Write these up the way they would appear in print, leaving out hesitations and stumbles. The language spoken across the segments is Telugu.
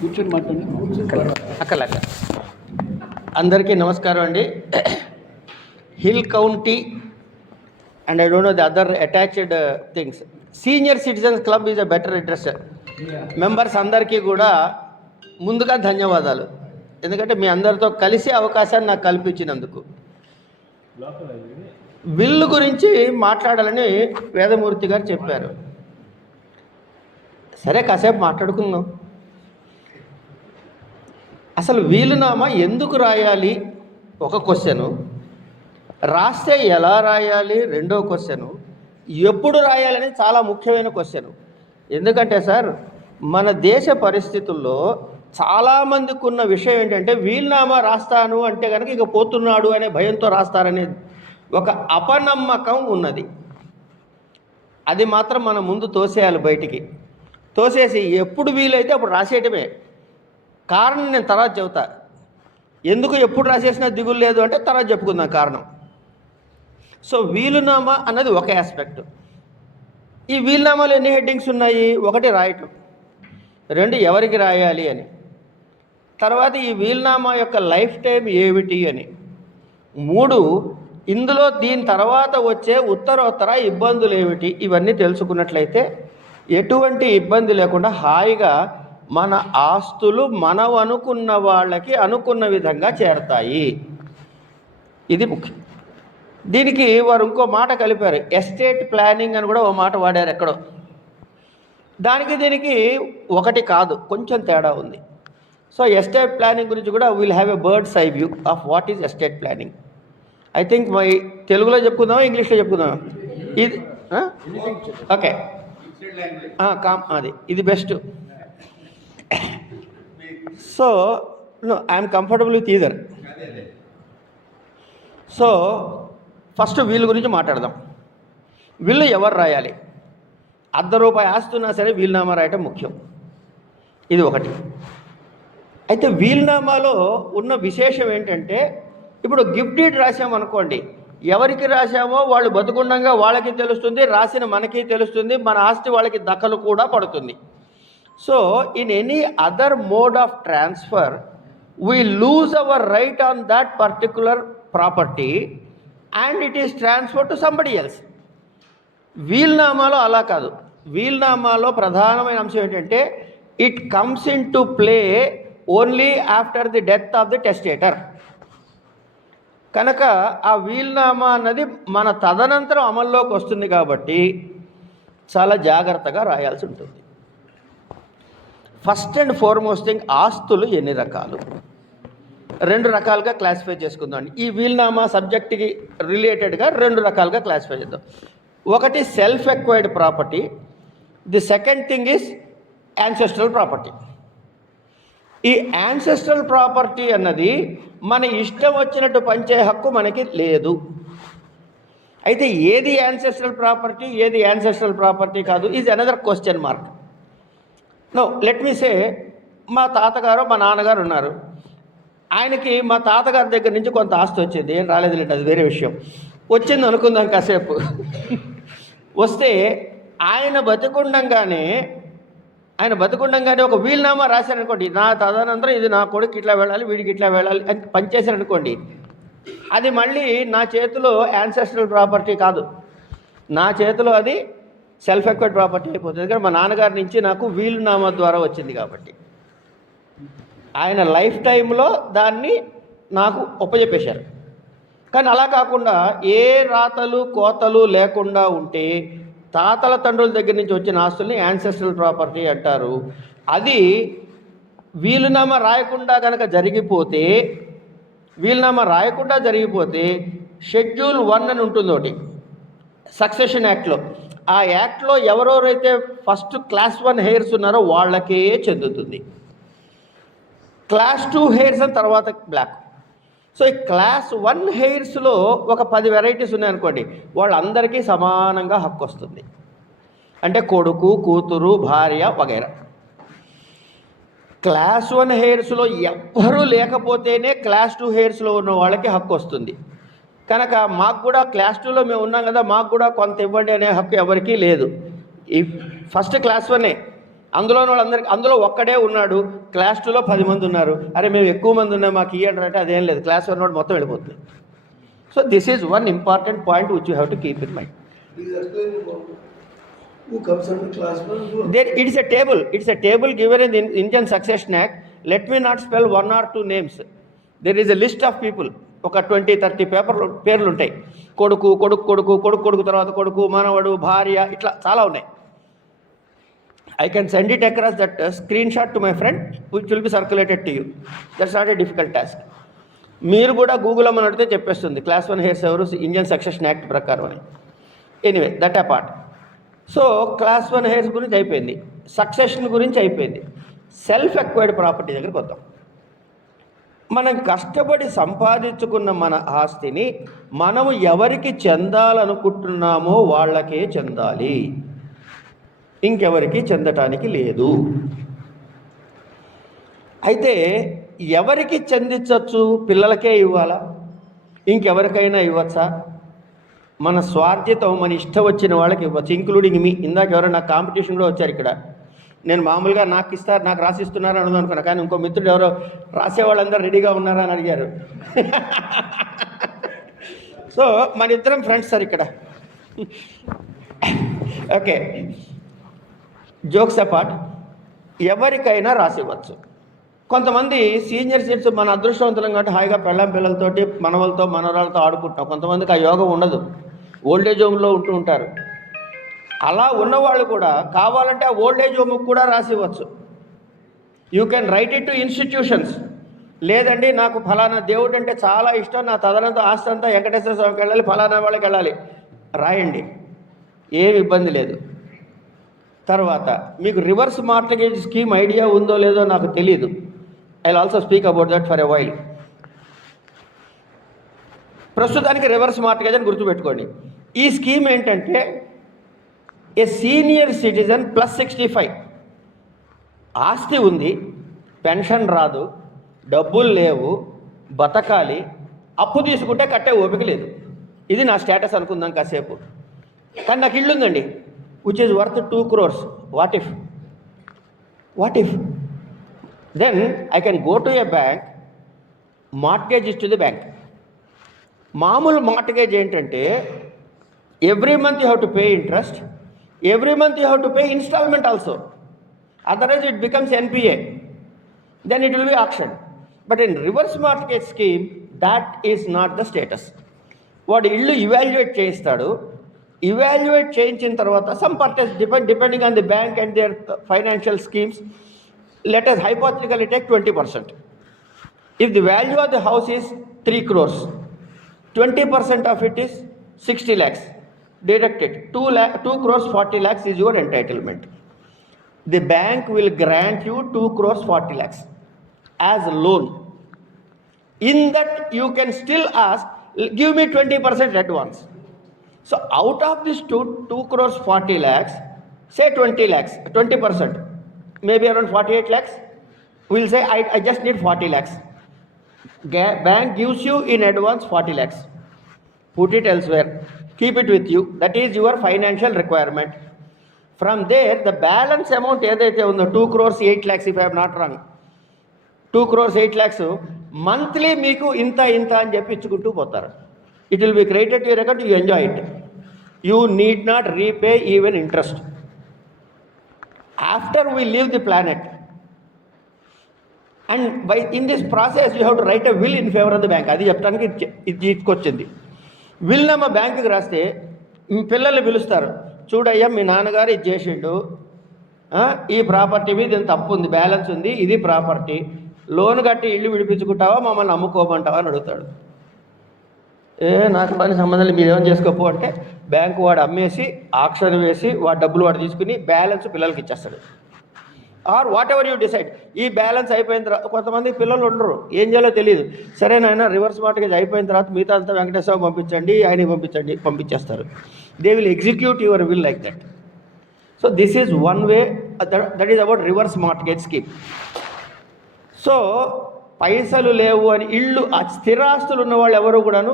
కూర్చొని మాట్లాడండి. అక్కలాక అందరికీ నమస్కారం అండి. Hill county and I don't know the other attached things. Senior citizens club is a better address. Members అందరికీ కూడా ముందుగా ధన్యవాదాలు, ఎందుకంటే మీ అందరితో కలిసే అవకాశాన్ని నాకు కల్పించినందుకు. బిల్లు గురించి మాట్లాడాలని వేదమూర్తి గారు చెప్పారు. సరే, కాసేపు మాట్లాడుకుందాం. అసలు వీలునామా ఎందుకు రాయాలి ఒక క్వశ్చను, రాస్తే ఎలా రాయాలి రెండో క్వశ్చను, ఎప్పుడు రాయాలని చాలా ముఖ్యమైన క్వశ్చను. ఎందుకంటే సార్, మన దేశ పరిస్థితుల్లో చాలామందికి ఉన్న విషయం ఏంటంటే వీలునామా రాస్తాను అంటే కనుక ఇక పోతున్నాడు అనే భయంతో రాస్తారనే ఒక అపనమ్మకం ఉన్నది. అది మాత్రం మనం ముందు తోసేయాలి బయటికి. తోసేసి ఎప్పుడు వీలైతే అప్పుడు రాసేయటమే. కారణం నేను తర్వాత చెబుతా. ఎందుకు ఎప్పుడు రాసేసినా దిగులు లేదు అంటే తర్వాత చెప్పుకుందాం కారణం. సో వీలునామా అన్నది ఒక ఆస్పెక్ట్. ఈ వీలునామాలో ఎన్ని హెడ్డింగ్స్ ఉన్నాయి? ఒకటి, రాయటం. రెండు, ఎవరికి రాయాలి అని. తర్వాత ఈ వీలునామా యొక్క లైఫ్ టైం ఏమిటి అని. మూడు, ఇందులో దీని తర్వాత వచ్చే ఉత్తరోత్తర ఇబ్బందులు ఏమిటి. ఇవన్నీ తెలుసుకున్నట్లయితే ఎటువంటి ఇబ్బంది లేకుండా హాయిగా మన ఆస్తులు మనం అనుకున్న వాళ్ళకి అనుకున్న విధంగా చేరతాయి. ఇది ముఖ్యం. దీనికి వారు ఇంకో మాట కలిపారు, ఎస్టేట్ ప్లానింగ్ అని కూడా ఓ మాట వాడారు ఎక్కడో. దానికి దీనికి ఒకటి కాదు, కొంచెం తేడా ఉంది. సో ఎస్టేట్ ప్లానింగ్ గురించి కూడా will have a bird's eye view of what is estate planning. I think my తెలుగులో చెప్పుకుందామా, ఇంగ్లీష్లో చెప్పుకుందామా? ఇది ఓకే, ఇది best. So no, I'm comfortable with either. So first వీళ్ళ గురించి మాట్లాడదాం. వీళ్ళు ఎవరు రాయాలి? ₹1 ఆస్తున్నా సరే వీలునామా రాయటం ముఖ్యం. ఇది ఒకటి. అయితే వీలునామాలో ఉన్న విశేషం ఏంటంటే, ఇప్పుడు గిఫ్ట్ డీడ్ రాసామనుకోండి, ఎవరికి రాసామో వాళ్ళు బతుకుండగా వాళ్ళకి తెలుస్తుంది, రాసిన మనకి తెలుస్తుంది, మన ఆస్తి వాళ్ళకి దఖలు కూడా పడుతుంది. So in any other mode of transfer we lose our right on that particular property and it is transfer to somebody else. వీలునామాలో అలా కాదు. వీలునామాలో ప్రధానమైన అంశం ఏంటంటే, it comes into play only after the death of the testator. కనుక ఆ వీలునామా అన్నది మన తదనంతరం అమల్లోకి వస్తుంది కాబట్టి చాలా జాగ్రత్తగా రాయాల్సి ఉంటుంది. ఫస్ట్ అండ్ ఫార్మోస్ట్ థింగ్, ఆస్తులు ఎన్ని రకాలు? 2 రకాలుగా క్లాసిఫై చేసుకుందాం. ఈ వీలునామా సబ్జెక్ట్కి రిలేటెడ్గా 2 రకాలుగా క్లాసిఫై చేద్దాం. ఒకటి self acquired property, the second thing is ancestral property. ఈ యాన్సెస్ట్రల్ ప్రాపర్టీ అన్నది మన ఇష్టం వచ్చినట్టు పంచే హక్కు మనకి లేదు. అయితే ఏది యాన్సెస్ట్రల్ ప్రాపర్టీ, ఏది యాన్సెస్ట్రల్ ప్రాపర్టీ కాదు, is another question mark. No, let me say, మా తాతగారు మా నాన్నగారు ఉన్నారు. ఆయనకి మా తాతగారి దగ్గర నుంచి కొంత ఆస్తి వచ్చింది, ఏం రాలేదులేండి, అది వేరే విషయం. వచ్చింది అనుకుందాం కాసేపు. వస్తే ఆయన బతికుండంగానే ఒక వీలునామా రాశారనుకోండి, నా తదనంతరం ఇది నా కొడుకు ఇట్లా వెళ్ళాలి, వీడికి ఇట్లా వెళ్ళాలి అని పనిచేశారనుకోండి, అది మళ్ళీ నా చేతిలో యాన్సెస్ట్రల్ ప్రాపర్టీ కాదు, నా చేతిలో అది సెల్ఫ్ ఎక్వైర్డ్ ప్రాపర్టీ అయిపోతుంది. ఎందుకంటే మా నాన్నగారి నుంచి నాకు వీలునామా ద్వారా వచ్చింది కాబట్టి ఆయన లైఫ్ టైంలో దాన్ని నాకు ఒప్పజెప్పేశారు. కానీ అలా కాకుండా ఏ రాతలు కోతలు లేకుండా ఉంటే తాతల తండ్రుల దగ్గర నుంచి వచ్చిన ఆస్తుల్ని యాన్సెస్ట్రల్ ప్రాపర్టీ అంటారు. అది వీలునామా రాయకుండా కనుక జరిగిపోతే, షెడ్యూల్ 1 అని ఉంటుంది ఒకటి సక్సెషన్ యాక్ట్లో. ఆ యాక్ట్లో ఎవరెవరైతే ఫస్ట్ క్లాస్ 1 హెయిర్స్ ఉన్నారో వాళ్ళకే చెందుతుంది. క్లాస్ 2 హెయిర్స్ అని తర్వాత బ్లాక్. సో ఈ క్లాస్ 1 హెయిర్స్లో ఒక 10 వెరైటీస్ ఉన్నాయనుకోండి, వాళ్ళందరికీ సమానంగా హక్కు వస్తుంది. అంటే కొడుకు, కూతురు, భార్య వగైరా. క్లాస్ 1 హెయిర్స్లో ఎవ్వరూ లేకపోతేనే క్లాస్ 2 హెయిర్స్లో ఉన్న వాళ్ళకి హక్కు వస్తుంది. కనుక మాకు కూడా క్లాస్ 2లో మేము ఉన్నాం కదా, మాకు కూడా కొంత ఇవ్వండి అనే హక్కు ఎవరికీ లేదు. ఈ ఫస్ట్ క్లాస్ 1 అందులో ఒక్కడే ఉన్నాడు, క్లాస్ 2లో 10 మంది ఉన్నారు, అరే మేము ఎక్కువ మంది ఉన్నాం మాకు ఇవ్వండి అంటే అదేం లేదు, క్లాస్ 1 వాడు మొత్తం వెళ్ళిపోతుంది. So this is one important point which you have to keep in mind. Who comes under class 1? It's a table given in the Indian Succession Act. Let me not spell 1 or 2 names. There is a list of people. ఒక 20-30 పేర్లు ఉంటాయి. కొడుకు తర్వాత కొడుకు, మనవడు, భార్య, ఇట్లా చాలా ఉన్నాయి. I can send it across that screenshot to my friend, which will be circulated to you. That's not a difficult task. మీరు కూడా గూగుల్ అమ్మని అడిగితే చెప్పేస్తుంది క్లాస్ 1 హెయిర్స్ ఎవరు ఇండియన్ సక్సెషన్ యాక్ట్ ప్రకారం అని. Anyway that apart. So class 1 hairs గురించి అయిపోయింది, సక్సెషన్ గురించి అయిపోయింది. సెల్ఫ్ ఎక్వైర్డ్ ప్రాపర్టీ దగ్గరికి వద్దాం. మనం కష్టపడి సంపాదించుకున్న మన ఆస్తిని మనము ఎవరికి చెందాలనుకుంటున్నామో వాళ్ళకే చెందాలి, ఇంకెవరికి చెందటానికి లేదు. అయితే ఎవరికి చెందించవచ్చు? పిల్లలకే ఇవ్వాలా, ఇంకెవరికైనా ఇవ్వచ్చా? మన స్వార్థితం మన ఇష్టం వచ్చిన వాళ్ళకి ఇవ్వచ్చు, ఇంక్లూడింగ్ మీ. ఇందాక ఎవరైనా నాకు కాంపిటీషన్ కూడా వచ్చారు ఇక్కడ. నేను మామూలుగా నాకు రాసిస్తున్నారు అని అనుకున్నా, కానీ ఇంకో మిత్రుడు ఎవరో రాసేవాళ్ళందరూ రెడీగా ఉన్నారా అని అడిగారు. సో మన ఇద్దరం ఫ్రెండ్స్ సార్ ఇక్కడ. ఓకే, జోక్స్ అపార్ట్, ఎవరికైనా రాసివ్వచ్చు. కొంతమంది సీనియర్ సిటిజన్స్ మన అదృష్టవంతులం కాబట్టి హాయిగా పిల్లలతోటి మనవలతో మనవరాలతో ఆడుకుంటాం. కొంతమందికి ఆ యోగం ఉండదు, ఓల్డేజ్ హోమ్లో ఉంటారు. అలా ఉన్నవాళ్ళు కూడా కావాలంటే ఆ ఓల్డేజ్ హోమ్కి కూడా రాసివ్వచ్చు. You can write it to institutions. లేదండి నాకు ఫలానా దేవుడు అంటే చాలా ఇష్టం, నా తదనంతా ఆస్తి అంతా వెంకటేశ్వర స్వామికి వెళ్ళాలి, ఫలానా వాళ్ళకి వెళ్ళాలి, రాయండి, ఏమి ఇబ్బంది లేదు. తర్వాత మీకు రివర్స్ మార్టగేజ్ స్కీమ్ ఐడియా ఉందో లేదో నాకు తెలియదు. I will also speak about that for a while. ప్రస్తుతానికి రివర్స్ మార్టగేజ్ అని గుర్తుపెట్టుకోండి. ఈ స్కీమ్ ఏంటంటే ఏ సీనియర్ సిటిజన్ +65 ఆస్తి ఉంది, పెన్షన్ రాదు, డబ్బులు లేవు, బతకాలి, అప్పు తీసుకుంటే కట్టే ఓపిక లేదు. ఇది నా స్టేటస్ అనుకుందాం కాసేపు. కానీ నాకు ఇల్లు ఉందండి which is worth 2 crores. What if? Then I can go to a bank, mortgage it to the bank. మామూలు మార్టగేజ్ ఏంటంటే every month you have to pay interest, every month you have to pay installment also, otherwise it becomes NPA, then it will be auctioned. But in reverse mortgage scheme that is not the status. వాడు ఇల్లు ఇవాల్యుయేట్ చేయిస్తాడు, ఇవాల్యుయేట్ చేయించిన తర్వాత some parties depending on the bank and their financial schemes, let us hypothetically take 20%. If the value of the house is 3 crores, 20% of it is 60 lakhs. Deduct it. 2 crores 40 lakhs is your entitlement. The bank will grant you 2 crores 40 lakhs as a loan. In that you can still ask, give me 20% advance. So out of this 2 crores 40 lakhs, say 20 lakhs, 20%, maybe around 48 lakhs, we'll say I just need 40 lakhs. Bank gives you in advance 40 lakhs. Put it elsewhere. Keep it with you. That is your financial requirement. From there, the balance amount ఏదైతే ఉందో 2 crores 8 lakhs if I am not wrong, 2 crores 8 lakhs monthly మీకు ఇంత అని చెప్పి ఇచ్చుకుంటూ పోతారు. It will be credited to your account, you enjoy it. You need not repay even interest. After we leave the planet, and in this process you have to write a will in favor of the bank. అది చెప్పడానికి ఇది తీసుకొచ్చింది. విల్ మా బ్యాంకుకి రాస్తే పిల్లల్ని పిలుస్తారు, చూడయ్యా మీ నాన్నగారు ఇది చేసిండు, ఈ ప్రాపర్టీ మీద ఇంత తప్పు ఉంది, బ్యాలెన్స్ ఉంది, ఇది ప్రాపర్టీ, లోన్ కట్టి ఇల్లు విడిపించుకుంటావా మమ్మల్ని అమ్ముకోమంటావా అని అడుగుతాడు. నాకు పని సంబంధం మీరు ఏమైనా చేసుకోపో అంటే బ్యాంకు వాడు అమ్మేసి ఆక్షన్ వేసి వాడు డబ్బులు వాడు తీసుకుని బ్యాలెన్స్ పిల్లలకి ఇచ్చేస్తాడు. Or whatever you decide. ఈ బ్యాలెన్స్ అయిపోయిన తర్వాత కొంతమంది పిల్లలు ఉండరు, ఏం చేయాలో తెలియదు, సరే నాయన రివర్స్ మార్టగేజ్ అయిపోయిన తర్వాత మిగతా అంతా వెంకటేశ్వర పంపించండి, ఆయనకి పంపించేస్తారు. They will execute your will like that. So this is one way, that is about reverse mortgage scheme. So పైసలు లేవు అని ఇళ్ళు స్థిరాస్తులు ఉన్న వాళ్ళు ఎవరు కూడాను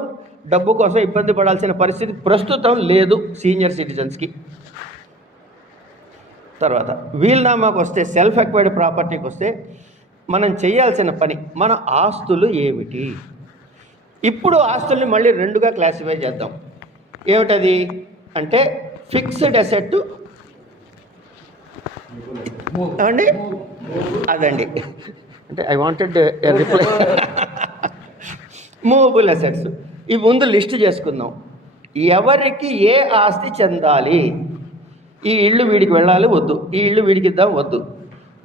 డబ్బు కోసం ఇబ్బంది పడాల్సిన పరిస్థితి ప్రస్తుతం లేదు సీనియర్ సిటిజన్స్కి. తర్వాత వీల్నామాకు వస్తే, సెల్ఫ్ ఎక్వైర్డ్ ప్రాపర్టీకి వస్తే మనం చేయాల్సిన పని, మన ఆస్తులు ఏమిటి. ఇప్పుడు ఆస్తుల్ని మళ్ళీ రెండుగా క్లాసిఫై చేద్దాం. ఏమిటది అంటే ఫిక్స్డ్ అసెట్ అండి, అదండి. అంటే I wanted reply. Movable assets. ఈ ముందు లిస్ట్ చేసుకుందాం. ఎవరికి ఏ ఆస్తి చెందాలి, ఈ ఇల్లు వీడికి వెళ్ళాలి వద్దు, ఈ ఇల్లు వీడికి ఇద్దాం వద్దు,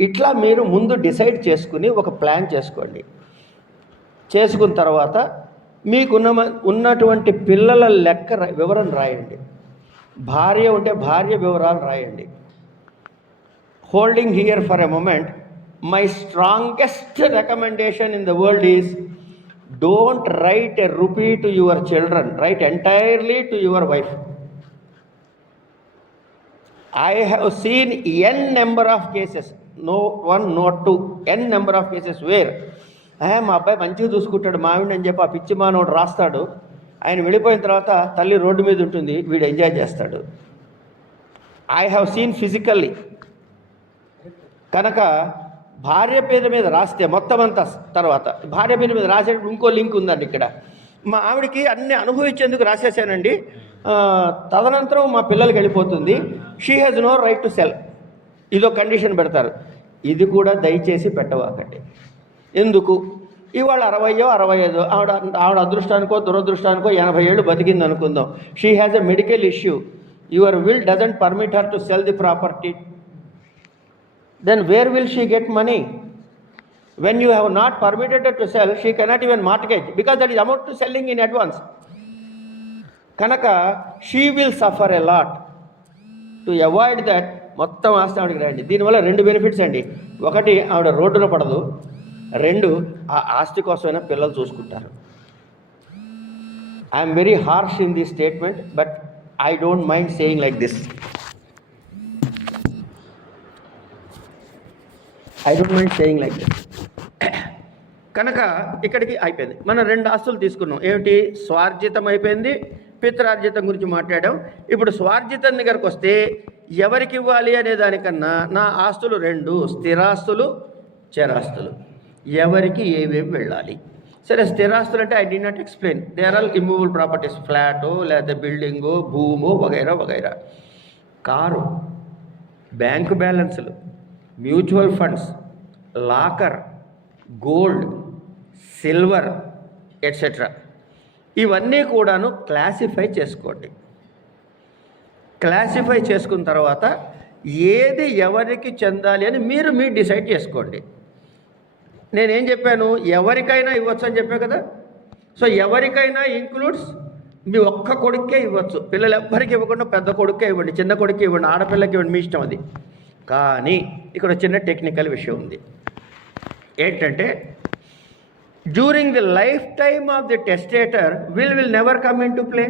ఇట్లా మీరు ముందు డిసైడ్ చేసుకుని ఒక ప్లాన్ చేసుకోండి. చేసుకున్న తర్వాత ఉన్నటువంటి పిల్లల లెక్క వివరణ రాయండి. భార్య ఉంటే భార్య వివరాలు రాయండి. Holding here for a moment, my strongest recommendation in the world is don't write a rupee to your children, write entirely to your wife. I have seen n number of cases, no one, not two, n number of cases where మా అబ్బాయి మంచిగా చూసుకుంటాడు మావిడిని అని చెప్పి ఆ పిచ్చి మానవుడు రాస్తాడు. ఆయన వెళ్ళిపోయిన తర్వాత తల్లి రోడ్డు మీద ఉంటుంది, వీడు ఎంజాయ్ చేస్తాడు. I have seen physically. కనుక భార్య పేరు మీద రాస్తే మొత్తం అంతా, తర్వాత భార్య పేరు మీద రాసేటప్పుడు ఇంకో లింక్ ఉందండి ఇక్కడ. మా ఆవిడకి అన్ని అనుభవించేందుకు రాసేసానండి, తదనంతరం మా పిల్లలకి వెళ్ళిపోతుంది, she has no right to sell, ఇదో కండిషన్ పెడతారు. ఇది కూడా దయచేసి పెట్టవాకండి. ఎందుకు? ఇవాళ 60 65 ఆవిడ అదృష్టానికో దురదృష్టానికో 80 ఏళ్ళు బతికింది అనుకుందాం. She has a medical issue, your will doesn't permit her to sell the property, then where will she get money? When you have not permitted her to sell, she cannot even mortgage because that is amount to selling in advance. కనుక she will suffer a lot. To avoid that మొత్తం ఆస్తి ఆవిడకి రండి. దీనివల్ల 2 బెనిఫిట్స్ అండి. ఒకటి, ఆవిడ రోడ్డున పడదు. 2, ఆ ఆస్తి కోసమైనా పిల్లలు చూసుకుంటారు. I'm very harsh in this statement, but I don't mind saying like this. కనుక ఇక్కడికి అయిపోయింది. మనం 2 ఆస్తులు తీసుకున్నాం. ఏమిటి? స్వార్జితం అయిపోయింది, పిత్రార్జితం గురించి మాట్లాడాం. ఇప్పుడు స్వార్జితం దగ్గరకు వస్తే ఎవరికి ఇవ్వాలి అనే దానికన్నా నా ఆస్తులు 2, స్థిరాస్తులు, చరాస్తులు. ఎవరికి ఏవేవి వెళ్ళాలి? సరే, స్థిరాస్తులు అంటే I'd not explain, they are all immovable properties, ఫ్లాటో లేదా బిల్డింగో భూమో వగైరా వగైరా. కారు, బ్యాంకు బ్యాలెన్సులు, mutual funds, locker, gold, silver etcetera, ఇవన్నీ కూడాను క్లాసిఫై చేసుకోండి. క్లాసిఫై చేసుకున్న తర్వాత ఏది ఎవరికి చెందాలి అని మీరు డిసైడ్ చేసుకోండి. నేనేం చెప్పాను? ఎవరికైనా ఇవ్వచ్చు అని చెప్పా కదా. సో ఎవరికైనా ఇంక్లూడ్స్ మీ ఒక్క కొడుకే ఇవ్వచ్చు. పిల్లలు ఎవ్వరికి ఇవ్వకుండా పెద్ద కొడుకే ఇవ్వండి, చిన్న కొడుకే ఇవ్వండి, ఆడపిల్లకి ఇవ్వండి, మీ ఇష్టం అది. కానీ ఇక్కడ చిన్న టెక్నికల్ విషయం ఉంది. ఏంటంటే during the life time of the testator will never come into play.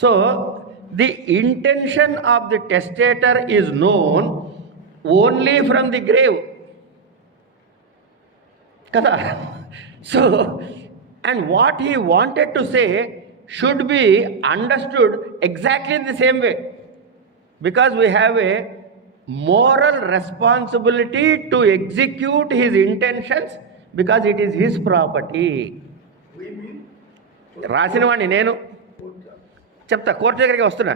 So the intention of the testator is known only from the grave. Kada. So, and what he wanted to say should be understood exactly in the same way, because we have a moral responsibility to execute his intentions because it is his property. రాసిన వాడిని నేను చెప్తా. కోర్టు దగ్గరికి వస్తున్నా,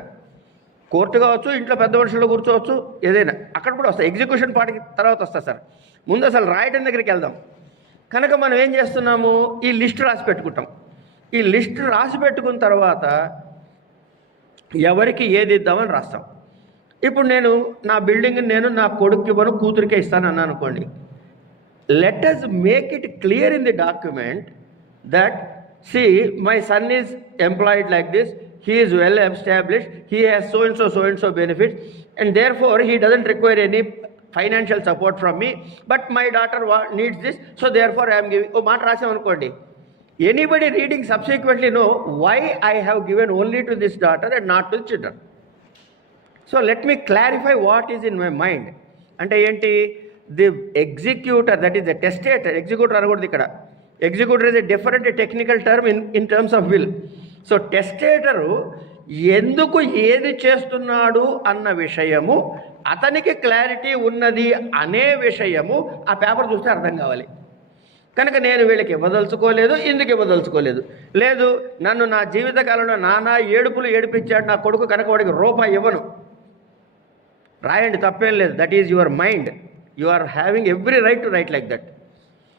కోర్టు కావచ్చు, ఇంట్లో పెద్ద మనుషుల్లో కూర్చోవచ్చు, ఏదైనా అక్కడ కూడా వస్తా. ఎగ్జిక్యూషన్ పార్టీకి తర్వాత వస్తా సార్. ముందు అసలు రాయటం దగ్గరికి వెళ్దాం. కనుక మనం ఏం చేస్తున్నాము? ఈ లిస్ట్ రాసి పెట్టుకుంటాం. ఈ లిస్ట్ రాసి పెట్టుకున్న తర్వాత ఎవరికి ఏది ఇద్దామని రాస్తాం. ఇప్పుడు నేను నా బిల్డింగ్ నేను నా కొడుక్కి ఇవ్వను, కూతురికే ఇస్తాను అన్నాను అనుకోండి. Let us make it clear in the document that, see, my son is employed like this, he is well established, he has so and so benefits, and therefore he doesn't require any financial support from me, but my daughter needs this, so therefore I am giving. Oh, మాట రాసాం అనుకోండి. Anybody reading subsequently know why I have given only to this daughter and not to the children. So let me clarify what is in my mind. అంటే ఏంటి? The executor, that is the testator. Executor అనకూడదు ఇక్కడ. Executor is a different technical term in terms of will. So testator ఎందుకు ఏది చేస్తున్నాడు అన్న విషయము అతనికి క్లారిటీ ఉన్నది అనే విషయము ఆ పేపర్ చూస్తే అర్థం కావాలి. కనుక నేను వీళ్ళకి ఇవ్వదలుచుకోలేదు, ఎందుకు ఇవ్వదలుచుకోలేదు, లేదు నన్ను నా జీవితకాలంలో నానా ఏడుపులు ఏడిపించాడు నా కొడుకు కనుక వాడికి రూపాయి ఇవ్వను, రాయండి, తప్పేం లేదు. That is your mind, you are having every right to write like that,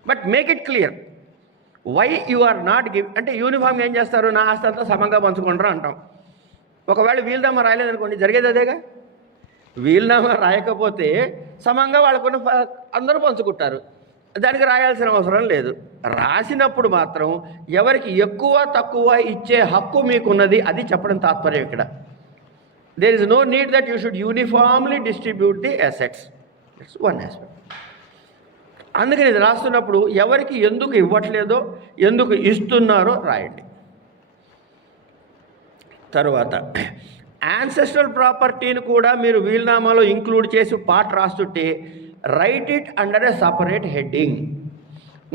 but make it clear why you are not give. అంటే యూనిఫామ్గా ఏం చేస్తారు, నా ఆస్తి అంతా సమంగా పంచుకుంటారు అంటాం. ఒకవేళ వీలునామా రాయలేదనుకోండి, జరిగేది అదేగా. వీలునామా రాయకపోతే సమంగా వాళ్ళకున్న అందరూ పంచుకుంటారు, దానికి రాయాల్సిన అవసరం లేదు. రాసినప్పుడు మాత్రం ఎవరికి ఎక్కువ తక్కువ ఇచ్చే హక్కు మీకున్నది, అది చెప్పడం తాత్పర్యం ఇక్కడ. There is no need that you should uniformly distribute the assets. It's one aspect. అందుకని ఇది రాస్తున్నప్పుడు ఎవరికి ఎందుకు ఇవ్వట్లేదో ఎందుకు ఇస్తున్నారో రాయండి. తరువాత యాన్సెస్ట్రల్ ప్రాపర్టీని కూడా మీరు వీలునామాలో ఇంక్లూడ్ చేసి పార్ట్ రాస్తుంటే write it under a separate heading.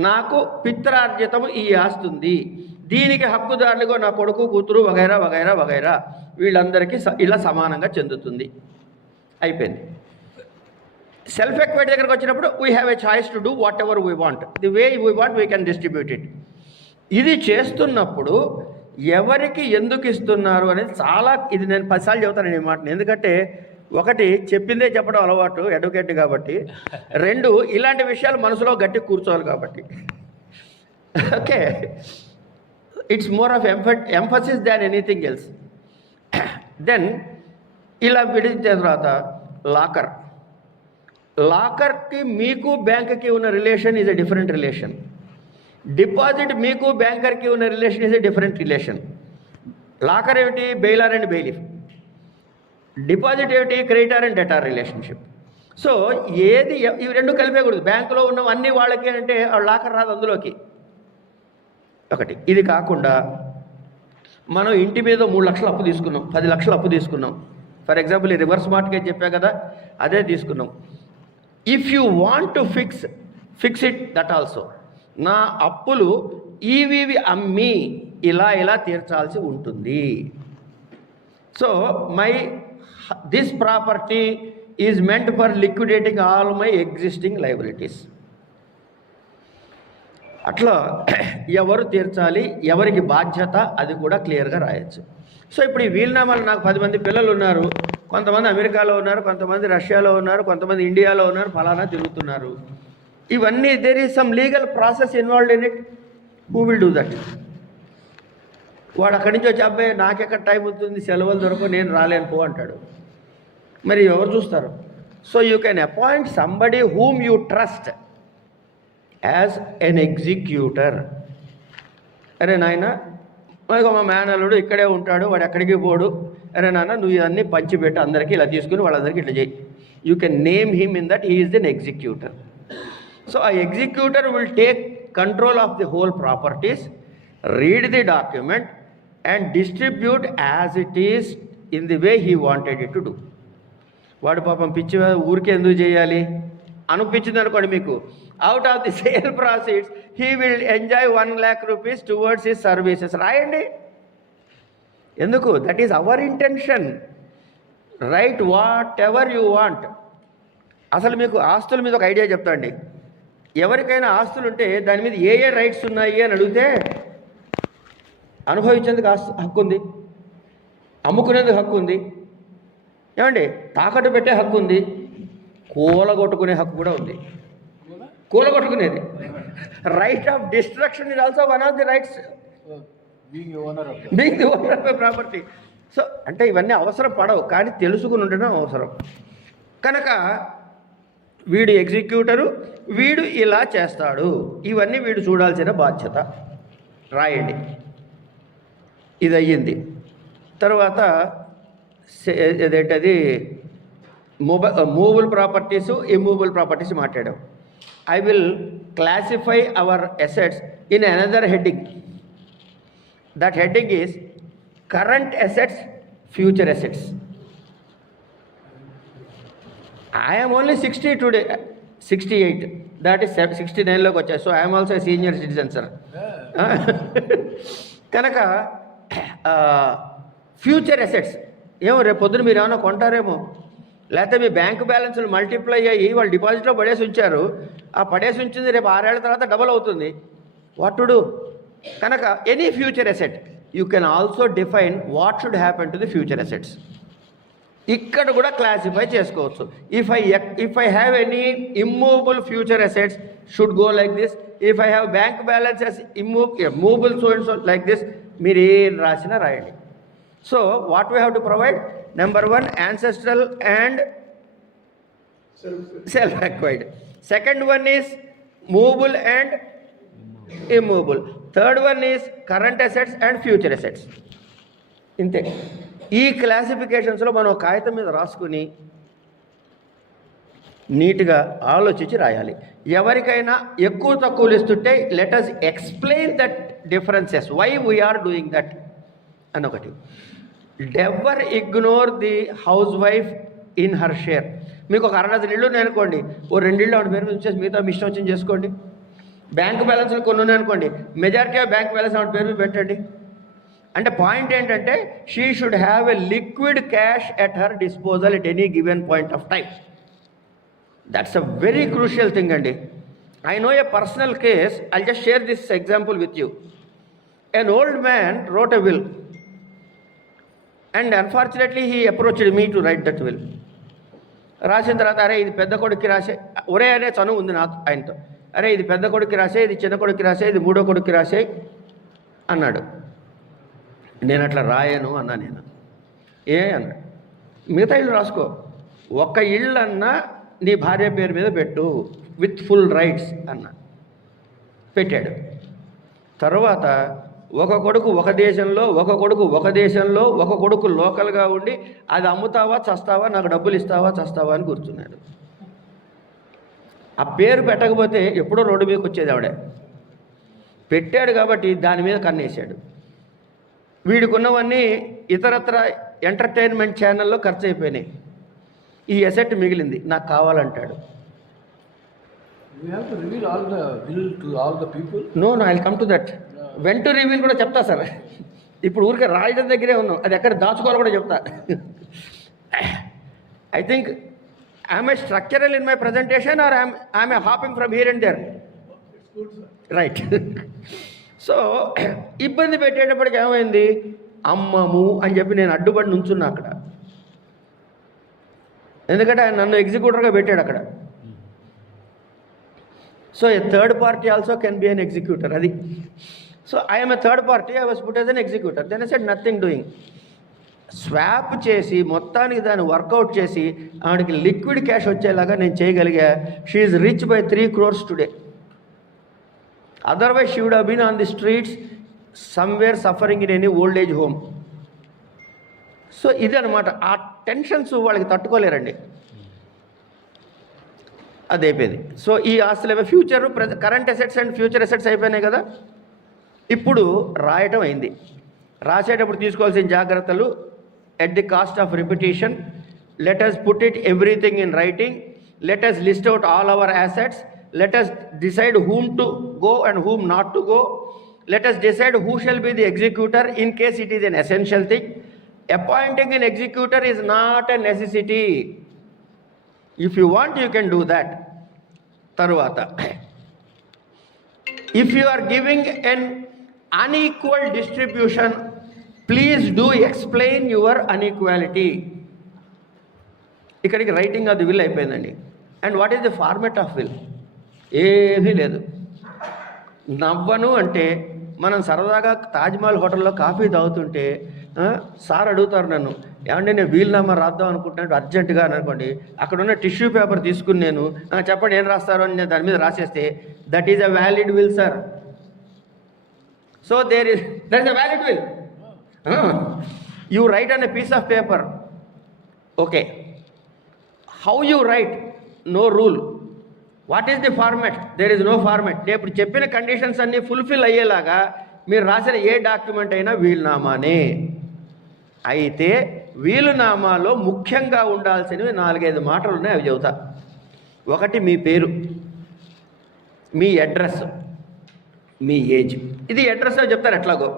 నాకు పిత్రార్జితము ఈ ఆస్తుంది, దీనికి హక్కుదారులుగా నా కొడుకు కూతురు వగైరా వగైరా వగైరా వీళ్ళందరికీ ఇలా సమానంగా చెందుతుంది. అయిపోయింది. సెల్ఫ్ ఎక్వైట్ దగ్గరకు వచ్చినప్పుడు we have a choice to do what ever we want, the way we want we can distribute it. ఇది చేస్తున్నప్పుడు ఎవరికి ఎందుకు ఇస్తున్నారు అనేది చాలా, ఇది నేను 10 సార్లు చెబుతాను ఈ మాటని. ఎందుకంటే ఒకటి చెప్పిందే చెప్పడం అలవాటు అడ్వకేట్ కాబట్టి, 2 ఇలాంటి విషయాలు మనసులో గట్టి కూర్చోవాలి కాబట్టి. Okay, it's more of emphasis than anything else. Then ఇలా విడిచిన తర్వాత లాకర్కి మీకు బ్యాంక్కి ఉన్న relation is a different relation. Deposit మీకు బ్యాంకర్కి ఉన్న relation is a different relation. Locker ఏమిటి, బెయిలర్ అండ్ బెయిలిఫ్. డిపాజిట్ ఏమిటి, creditor and debtor relationship. So ఏది ఇవి 2 కలిపేయకూడదు. బ్యాంకులో ఉన్న అన్ని వాళ్ళకి అంటే లాకర్ రాదు అందులోకి. ఒకటి ఇది కాకుండా మనం ఇంటి మీద 3 లక్షలు అప్పు తీసుకున్నాం, 10 లక్షలు అప్పు తీసుకున్నాం. ఫర్ ఎగ్జాంపుల్ ఈ రివర్స్ మార్ట్గేజ్ చెప్పా కదా, అదే తీసుకున్నాం. If you want to fix it that also. నా అప్పులు ఈవి అమ్మి ఇలా తీర్చాల్సి ఉంటుంది. So this property is meant for liquidating all my existing liabilities. అట్లా ఎవరు తీర్చాలి, ఎవరికి బాధ్యత, అది కూడా క్లియర్గా రాయొచ్చు. సో ఇప్పుడు ఈ వీలునామాలు, నాకు 10 మంది పిల్లలు ఉన్నారు, కొంతమంది అమెరికాలో ఉన్నారు, కొంతమంది రష్యాలో ఉన్నారు, కొంతమంది ఇండియాలో ఉన్నారు, ఫలానా తిరుగుతున్నారు. ఇవన్నీ there is some legal process involved in it. Who will do that? వాడు అక్కడి నుంచి వచ్చి అబ్బాయి నాకెక్కడ టైం అవుతుంది, సెలవులు దొరకవు, నేను రాలేను పో అంటాడు. మరి ఎవరు చూస్తారు? So you can appoint somebody whom you trust as N executor. అరే నాయన, మా మేనల్లుడు ఇక్కడే ఉంటాడు, వాడు ఎక్కడికి పోడు, అరే నాన్న నువ్వు ఇవన్నీ పంచిపెట్టి అందరికీ ఇలా తీసుకుని వాళ్ళందరికీ ఇట్లా చేయి. You can name him in that he is an executor. So ఆ executor will take control of the whole properties, read the document and distribute as it is in the way he wanted it to do. వాడు పాపం పిచ్చి ఊరికే ఎందుకు చేయాలి అనిపించింది అనుకోండి మీకు, out of the sale proceeds he will enjoy 1 lakh rupees towards his services. రాయండి. ఎందుకు? That is our intention. Right whatever you want. అసలు మీకు ఆస్తుల మీద ఒక ఐడియా చెప్తా అండి. ఎవరికైనా ఆస్తులు ఉంటే దాని మీద ఏ రైట్స్ ఉన్నాయి అని అడిగితే అనుభవించేందుకు హక్కు ఉంది, అమ్ముకునేందుకు హక్కు ఉంది, ఏమండి తాకట్టు పెట్టే హక్కు ఉంది, కూలగొట్టుకునే హక్కు కూడా ఉంది. కూలగొట్టుకునేది right of destruction is also one of the rights, being the owner of a property. So అంటే ఇవన్నీ అవసరం పడవు, కానీ తెలుసుకుని ఉండడం అవసరం. కనుక వీడు ఎగ్జిక్యూటరు, వీడు ఇలా చేస్తాడు, ఇవన్నీ వీడు చూడాల్సిన బాధ్యత. రాయండి. ఇది అయ్యింది. తర్వాత ఏదేంటది మూవబుల్ ప్రాపర్టీసు, ఇమ్మూవబుల్ ప్రాపర్టీస్ మాట్లాడాం. I will classify our assets in another heading. That heading is current assets, future assets. I am only 60 today, 68. That is 69లోకి వచ్చాయి. So I'm also senior citizen sir. కనుక ఫ్యూచర్ అసెట్స్ ఏమో రేపు పొద్దున మీరు ఏమైనా కొంటారేమో, లేకపోతే మీ బ్యాంక్ బ్యాలెన్స్లు మల్టిప్లై అయ్యి వాళ్ళు డిపాజిట్లో పడేసి ఉంచారు, ఆ పడేసి ఉంచింది రేపు 6 ఏళ్ల తర్వాత డబల్ అవుతుంది. What to do? కనుక any future asset you can also define what should happen to the future assets. ఇక్కడ కూడా క్లాసిఫై చేసుకోవచ్చు. If I have any immovable future assets should go like this. If I have bank balances movable so and so like this. మీరు ఏం రాసినా రాయండి. So what we have to provide? Number 1 ancestral and self-acquired. Second one is movable and immovable. Third one is current assets and future assets. ఇంతే. ఈ క్లాసిఫికేషన్స్లో మనం కాగితం మీద రాసుకుని నీట్గా ఆలోచించి రాయాలి. ఎవరికైనా ఎక్కువ తక్కువలు ఇస్తుంటే let us explain that differences, why we're doing that అని ఒకటి. Never ignore the housewife in her share. మీకు ఒక 6 డజన్ ఇళ్ళు ఉన్నాయనుకోండి, ఓ 2 ఇళ్ళు ఆవిడ పేరు మీద వచ్చేసి మిగతా మీ ఇష్టం వచ్చింది చేసుకోండి. బ్యాంక్ బ్యాలెన్స్లు కొన్ని ఉన్నాయనుకోండి, మెజారిటీ ఆఫ్ బ్యాంక్ బ్యాలెన్స్ ఆవిడ పేరు మీద పెట్టండి. అంటే పాయింట్ ఏంటంటే she should have a liquid cash at her disposal at any given point of time. That's a very crucial thing అండి. I know a personal case. I just share this example with you. An old man wrote a will and unfortunately he approached me to write that will. రాసిన తర్వాత అరే ఇది పెద్ద కొడుక్కి రాసే, ఒరే అనే చనువు ఉంది నాకు ఆయనతో, అరే ఇది పెద్ద కొడుక్కి రాసే, ఇది చిన్న కొడుక్కి రాసే, ఇది మూడో కొడుక్కి రాసే అన్నాడు. నేను అట్లా రాయను అన్నా. నేను అన్నాడు, మిగతా ఇల్లు రాసుకో, ఒక్క ఇల్లు అన్నా నీ భార్య పేరు మీద పెట్టు విత్ ఫుల్ రైట్స్ అన్నా. పెట్టాడు. తర్వాత ఒక కొడుకు ఒక దేశంలో, ఒక కొడుకు ఒక దేశంలో, ఒక కొడుకు లోకల్గా ఉండి అది అమ్ముతావా చస్తావా, నాకు డబ్బులు ఇస్తావా చస్తావా అని కూర్చున్నాడు. ఆ పేరు పెట్టకపోతే ఎప్పుడో రోడ్డు మీదకి వచ్చేది ఆవిడ. పెట్టాడు కాబట్టి దాని మీద కన్నేశాడు. వీడికున్నవన్నీ ఇతరత్ర ఎంటర్టైన్మెంట్ ఛానల్లో ఖర్చు అయిపోయినాయి. ఈ అసెట్ మిగిలింది, నాకు కావాలంటాడు. We have to reveal all the will to all the people. No, I'll come to that. When to reveal కూడా చెప్తా సార్. ఇప్పుడు ఊరికే రాయడం దగ్గరే ఉన్నాం, అది ఎక్కడ దాచుకోవాలి కూడా చెప్తా. I think I'm I structural in my presentation or I'm I hopping from here and there? Right. So ఇబ్బంది పెట్టేటప్పటికి ఏమైంది, అమ్మము అని చెప్పి నేను అడ్డుపడి నుంచున్నా అక్కడ. ఎందుకంటే ఆయన నన్ను ఎగ్జిక్యూటర్గా పెట్టాడు అక్కడ. So a third party also can be an executor. అది. So I'm a third party, I was put as an executor. Then I said nothing doing. Swap చేసి మొత్తానికి దాన్ని వర్కౌట్ చేసి ఆవిడకి లిక్విడ్ క్యాష్ వచ్చేలాగా నేను చేయగలిగా. She is rich by 3 crores today. Otherwise she would have been on the streets somewhere suffering in any old age home. So ఇది అనమాట. ఆ టెన్షన్స్ వాళ్ళకి తట్టుకోలేరండి. అది అయిపోయింది. సో ఈ ఆస్తులు ఏమో future, current assets and future assets అయిపోయినాయి కదా. ఇప్పుడు రాయటం అయింది. రాసేటప్పుడు తీసుకోవాల్సిన జాగ్రత్తలు, at the cost of repetition, let us put it everything in writing, let us list out all our assets, let us decide whom to go and whom not to go, let us decide who shall be the executor in case it is an essential thing. Appointing an executor is not a necessity. If you want, you can do that. Tarvata, if you are giving an unequal distribution, please do explain your unequality. ఇక్కడికి రైటింగ్ ఆఫ్ ది విల్ అయిపోయిందండి. And what is the format of will? ఏమీ లేదు. నవ్వను అంటే మనం సరదాగా తాజ్మహల్ హోటల్లో కాఫీ తాగుతుంటే సార్ అడుగుతారు నన్ను, ఏమంటే నేను వీలునామా రాద్దాం అనుకుంటున్నాను అర్జెంటుగా అని అనుకోండి. అక్కడ ఉన్న టిష్యూ పేపర్ తీసుకుని నేను చెప్పండి ఏం రాస్తారు అని నేను దాని మీద రాసేస్తే that is a valid will sir. So that is a valid will. You write on a piece of paper. Okay, how you write, no rule. What is the format? There is no format. నేను ఇప్పుడు చెప్పిన కండిషన్స్ అన్నీ ఫుల్ఫిల్ అయ్యేలాగా మీరు రాసిన ఏ డాక్యుమెంట్ అయినా వీలునామానే. అయితే వీలునామాలో ముఖ్యంగా ఉండాల్సినవి 4-5 మాటలు ఉన్నాయి, అవి చెబుతా. ఒకటి మీ పేరు, మీ అడ్రస్, మీ ఏజ్. ఇది అడ్రస్ చెప్తారు ఎట్లాగో.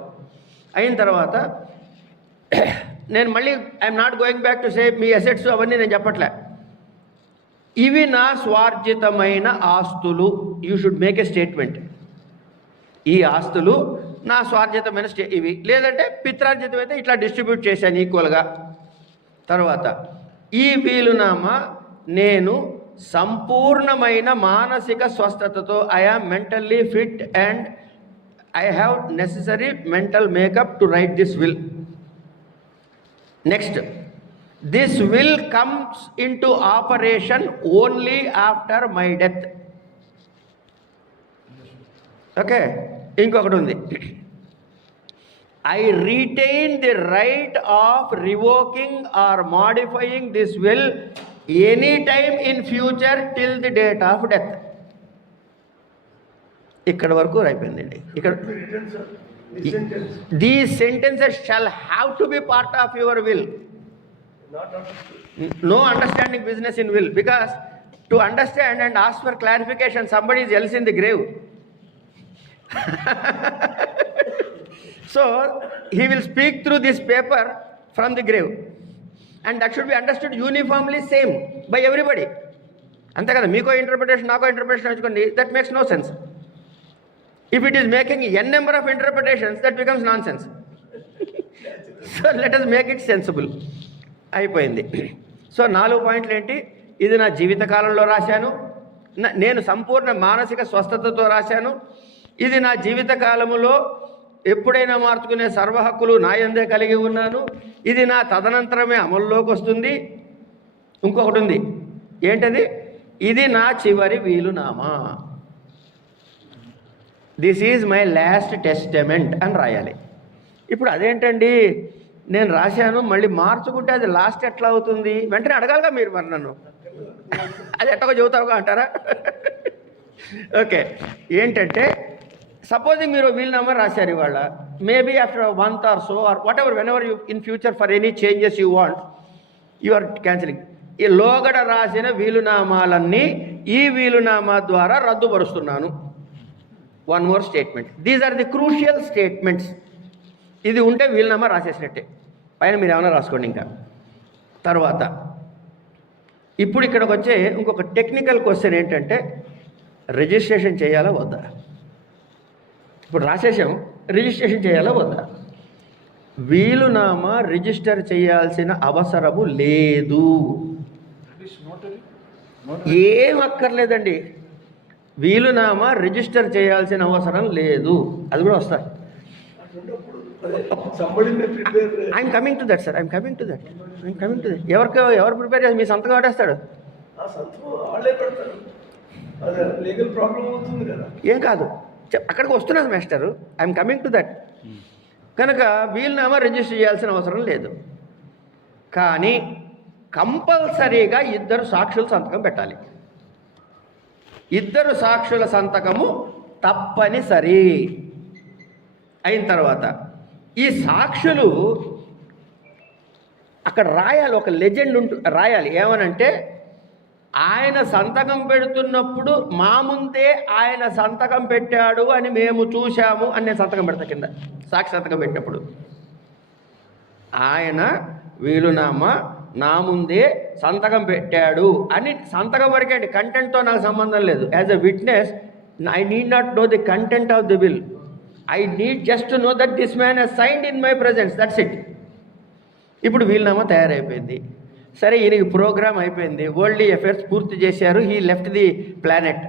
అయిన తర్వాత నేను మళ్ళీ I'm not going back to say me assets అవన్నీ నేను చెప్పట్లే. ఇవి నా స్వార్జితమైన ఆస్తులు. You should make a statement. ఈ ఆస్తులు నా స్వార్జితమైన ఇవి, లేదంటే పిత్రార్జితం అయితే ఇట్లా డిస్ట్రిబ్యూట్ చేశాను ఈక్వల్గా. తర్వాత ఈ వీలునామా నేను సంపూర్ణమైన మానసిక స్వస్థతతో, I am mentally fit and I have necessary mental makeup to write this will. Next, this will comes in to operation only after my death. Okay, ఇంకొకటి ఉంది, I retain the right of revoking or modifying this will any time in future till the date of death. ఇక్కడ వరకు అయిపోయిందండి. ఇక్కడ these sentences shall have to be part of your will. No understanding business in will, because to understand and ask for clarification, somebody is else in the grave. So he will speak through this paper from the grave, and that should be understood uniformly same by everybody. అంతే కదా, మీకో ఇంటర్ప్రిటేషన్ నాకో interpretation వచ్చుకోండి, that makes no sense. If it is making n number of interpretations, that becomes nonsense. So let us make it sensible. అయిపోయింది. సో 4 పాయింట్లు ఏంటి? ఇది నా జీవితకాలంలో రాశాను, నేను సంపూర్ణ మానసిక స్వస్థతతో రాశాను, ఇది నా జీవితకాలములో ఎప్పుడైనా మార్చుకునే సర్వ హక్కులు నా యందే కలిగి ఉన్నాను, ఇది నా తదనంతరమే అమల్లోకి వస్తుంది. ఇంకొకటి ఉంది, ఏంటది? ఇది నా చివరి వీలునామా, this is my last testament అని రాయాలి. ఇప్పుడు అదేంటండి, నేను రాశాను మళ్ళీ మార్చుకుంటే అది లాస్ట్ ఎట్లా అవుతుంది? వెంటనే అడగాలిగా మీరు మరి నన్ను, అది ఎట్టగా చెబుతావుగా అంటారా? ఓకే, ఏంటంటే సపోజింగ్ మీరు వీలునామా రాశారు ఇవాళ, maybe after a month or so or whatever, whenever you in future for any changes you want, you are cancelling. ఈ లోగడ రాసిన వీలునామాలన్నీ ఈ వీలునామా ద్వారా రద్దుపరుస్తున్నాను. One more statement, these are the crucial statements. ఇది ఉంటే వీలునామా రాసేసినట్టే, పైన మీరు ఏమైనా రాసుకోండి. ఇంకా తర్వాత ఇప్పుడు ఇక్కడికి వచ్చే ఇంకొక టెక్నికల్ క్వశ్చన్ ఏంటంటే, రిజిస్ట్రేషన్ చేయాలా వద్దా? ఇప్పుడు రాసేసాం, రిజిస్ట్రేషన్ చేయాలా వద్దా? వీలునామా రిజిస్టర్ చేయాల్సిన అవసరము లేదు, ఏం అక్కర్లేదండి. వీలునామా రిజిస్టర్ చేయాల్సిన అవసరం లేదు. అది కూడా వస్తా, I'm coming to that sir, I'm coming to that. ఎవరు ప్రిపేర్ చేసి మీ సంతకం ఆడేస్తాడు? ఏం కాదు, అక్కడికి వస్తున్నాను master, I'm coming to that. కనుక వీలునామా రిజిస్టర్ చేయాల్సిన అవసరం లేదు, కానీ కంపల్సరీగా 2 సాక్షుల సంతకం పెట్టాలి. 2 సాక్షుల సంతకము తప్పనిసరి. అయిన తర్వాత ఈ సాక్షులు అక్కడ రాయాలి, ఒక లెజెండ్ రాయాలి. ఏమనంటే, ఆయన సంతకం పెడుతున్నప్పుడు మా ముందే ఆయన సంతకం పెట్టాడు అని మేము చూశాము అని నేను సంతకం పెడతా కింద. సాక్షి సంతకం పెట్టినప్పుడు ఆయన వీలునామా నా ముందే సంతకం పెట్టాడు అని సంతకం వరకే అండి, కంటెంట్తో నాకు సంబంధం లేదు. As a witness I need not know the content of the will, I need just to know that this man he's signed in my presence, that's it. ఇప్పుడు వీలునామా తయారైపోయింది. సరే, ఈయనకి ప్రోగ్రామ్ అయిపోయింది, వరల్డ్లీ అఫేర్స్ పూర్తి చేశారు, హీ లెఫ్ట్ ది ప్లానెట్.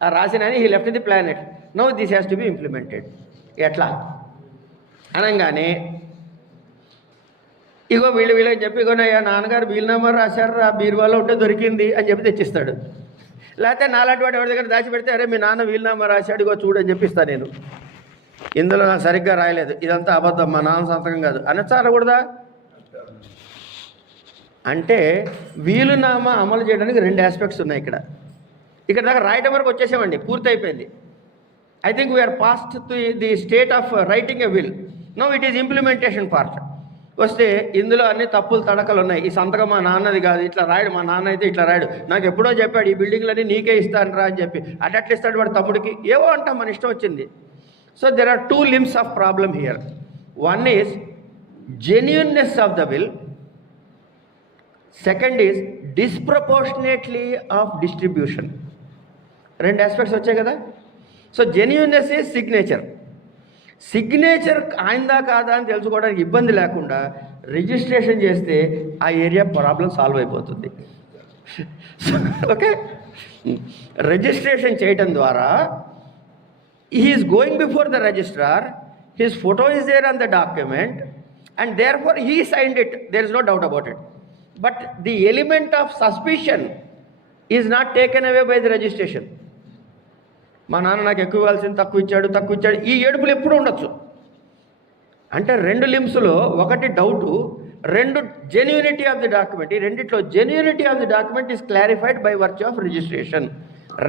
ఆ రాసిన he left the planet, now this has to be implemented. ఎట్లా అనగానే ఇగో వీళ్ళకి చెప్పి, ఇగోనయ్యా నాన్నగారు వీలునామా రాశారు, ఆ బీరువాలో ఉంటే దొరికింది అని చెప్పి తెచ్చిస్తాడు. లేకపోతే నాలాంటి వాడు ఎవరి దగ్గర దాచిపెడితే, అరే మీ నాన్న వీలునామా రాశాడు, ఇగో చూడని చెప్పిస్తాను నేను. ఇందులో సరిగ్గా రాయలేదు, ఇదంతా అబద్ధం, మా నాన్న సంతకం కాదు అనొచ్చారకూడదా? అంటే వీలునామా అమలు చేయడానికి 2 ఆస్పెక్ట్స్ ఉన్నాయి ఇక్కడ దాకా రాయటం వరకు వచ్చేసామండి, పూర్తి అయిపోయింది. I think we're past the state of writing a will. No it is implementation part. వస్తే ఇందులో అన్ని తప్పులు తడకలు ఉన్నాయి. ఈ సంతకం మా నాన్నది కాదు, ఇట్లా రాయడు, మా నాన్న అయితే ఇట్లా రాయడు, నాకు ఎప్పుడో చెప్పాడు ఈ బిల్డింగ్లన్నీ నీకే ఇస్తాను రా అని చెప్పి, అట్లా ఇస్తాడు వాడు తమ్ముడికి, ఏవో అంటాం, మన ఇష్టం వచ్చింది. So there are 2 limbs of problem here. One is genuineness of the will. Second is disproportionately of distribution. రెండు ఆస్పెక్ట్స్ వచ్చాయి కదా. So genuineness is signature. Signature ఆయిందా కాదా అని తెలుసుకోవడానికి ఇబ్బంది లేకుండా రిజిస్ట్రేషన్ చేస్తే ఆ ఏరియా ప్రాబ్లం సాల్వ్ అయిపోతుంది. ఓకే, రిజిస్ట్రేషన్ చేయటం ద్వారా he is going before the registrar, his photo is there on the document, and therefore he signed it, there is no doubt about it. But the element of suspicion is not taken away by the registration. మా నాన్న నాకు ఎక్కువ ఇవ్వాల్సింది తక్కువ ఇచ్చాడు, ఈ ఏడుపులు ఎప్పుడు ఉండొచ్చు. అంటే రెండు లిమ్స్లో ఒకటి డౌటు, రెండు జెన్యూనిటీ ఆఫ్ ది డాక్యుమెంట్. ఈ రెండిట్లో genuinity of the document is clarified by virtue of registration.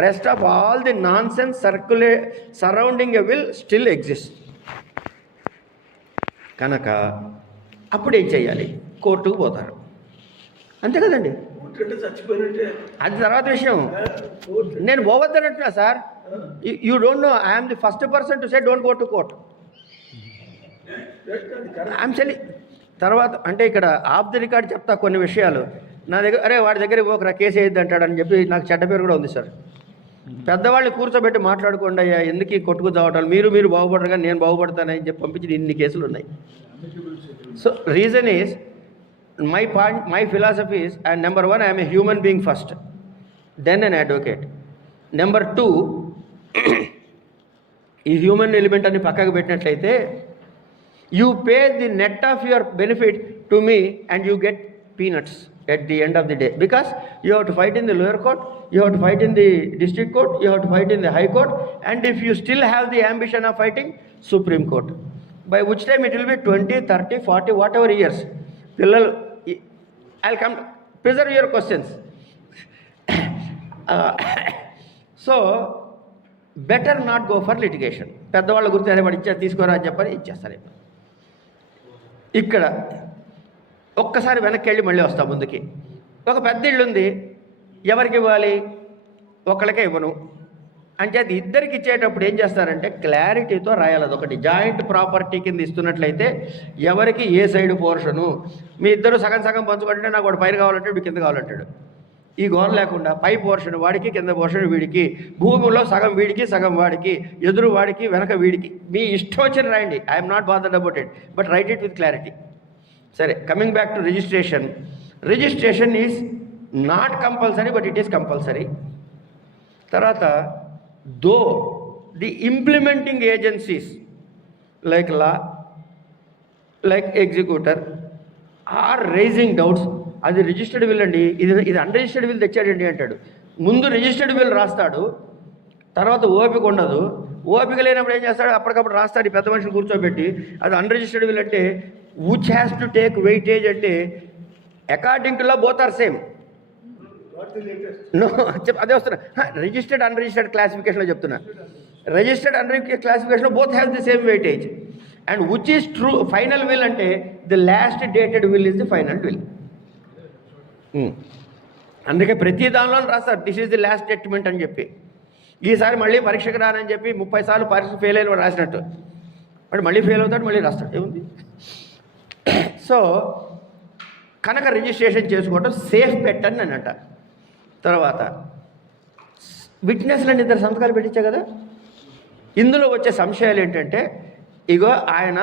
Rest of all the nonsense surrounding a will still exists. కనుక అప్పుడు ఏం చేయాలి? కోర్టుకు పోతారు, అంతే కదండి. అది తర్వాత విషయం. నేను పోవద్దనంటున్నా sir. You don't know, I'm the first person to say don't go to court. I'm selling. తర్వాత అంటే ఇక్కడ ఆఫ్ ది రికార్డ్ చెప్తా కొన్ని విషయాలు. నా దగ్గర అరే వాడి దగ్గర పోకరా కేసు వేయద్దు అంటాడని చెప్పి నాకు చెడ్డ పేరు కూడా ఉంది సార్. పెద్దవాళ్ళు కూర్చోబెట్టి మాట్లాడుకోండి అయ్యా, ఎందుకు కొట్టుకు చావటాలు, మీరు బాగుపడరు కానీ నేను బాగుపడతానని చెప్పి పంపించి ఇన్ని కేసులు ఉన్నాయి. So reason is my philosophy is, and number 1 I'm a human being first, then an advocate. Number 2 ఈ హ్యూమన్ ఎలిమెంట్ అని పక్కకు పెట్టినట్లయితే you pay the net of your benefit to me and you get peanuts at the end of the day, because you have to fight in the lower court, you have to fight in the district court, you have to fight in the high court, and if you still have the ambition of fighting Supreme Court, by which time it will be 20, 30, 40, whatever years. Pillalu, I'll come, preserve your questions. So better not go for litigation. పెద్దవాళ్ళ గురించి అనేవాడు ఇచ్చారు తీసుకోరా అని చెప్పని ఇచ్చేస్తారు. ఇక్కడ ఒక్కసారి వెనక్కి వెళ్ళి మళ్ళీ వస్తాం ముందుకి. ఒక పెద్ద ఇల్లు ఉంది, ఎవరికి ఇవ్వాలి? ఒకళ్ళకే ఇవ్వను అంటే అది ఇద్దరికి ఇచ్చేటప్పుడు ఏం చేస్తారంటే క్లారిటీతో రాయాలి. అదొకటి జాయింట్ ప్రాపర్టీ కింద ఇస్తున్నట్లయితే ఎవరికి ఏ సైడ్ పోర్షను, మీ ఇద్దరు సగం సగం పంచుకుంటే నాకు వాడు పైన కావాలంటాడు, వీడు కింద కావాలంటాడు. ఈ గోన్ లేకుండా పై పోర్షన్ వాడికి, కింద పోర్షన్ వీడికి, భూమిలో సగం వీడికి సగం వాడికి, ఎదురు వాడికి వెనక వీడికి, మీ ఇష్టం వచ్చిన రాయండి. I'm not bothered about it, but write it with clarity. సరే, coming back to registration. Registration is not compulsory, but it is compulsory. తర్వాత though the implementing agencies like law, like executor or raising doubts, అది రిజిస్టర్డ్ విల్ అండి, ఇది అన్రిజిస్టర్డ్ విల్ తెచ్చాడండి అంటాడు. ముందు రిజిస్టర్డ్ విల్ రాస్తాడు, తర్వాత ఓపిక ఉండదు. ఓపిక లేనప్పుడు ఏం చేస్తాడు? అప్పటికప్పుడు రాస్తాడు పెద్ద మనుషులు కూర్చోబెట్టి. అది అన్రిజిస్టర్డ్ విల్ అంటే which has to take weightage అంటే according to law both are same. No అదే వస్తున్నా, రిజిస్టర్డ్ అన్రిజిస్టర్డ్ క్లాసిఫికేషన్లో చెప్తున్నా. రిజిస్టర్డ్ అన్రిజిస్టర్డ్ క్లాసిఫికేషన్లో both have the same weightage. And which is true final will అంటే the last dated will is the final will. అందుకే ప్రతి దానిలో రాస్తారు this is the last statement అని చెప్పి. ఈసారి మళ్ళీ పరీక్షకు రానని చెప్పి 30 సార్లు పరీక్ష ఫెయిల్ అయిన వాడు రాసినట్టు వాడు మళ్ళీ ఫెయిల్ అవుతాడు, మళ్ళీ రాస్తాడు, ఏముంది. సో కనుక రిజిస్ట్రేషన్ చేసుకోవడం సేఫ్ పెట్టని అని అంట. తర్వాత విట్నెస్లను ఇద్దరు సంతకాలు పెట్టించా కదా. ఇందులో వచ్చే సంశయాలు ఏంటంటే, ఇగో ఆయన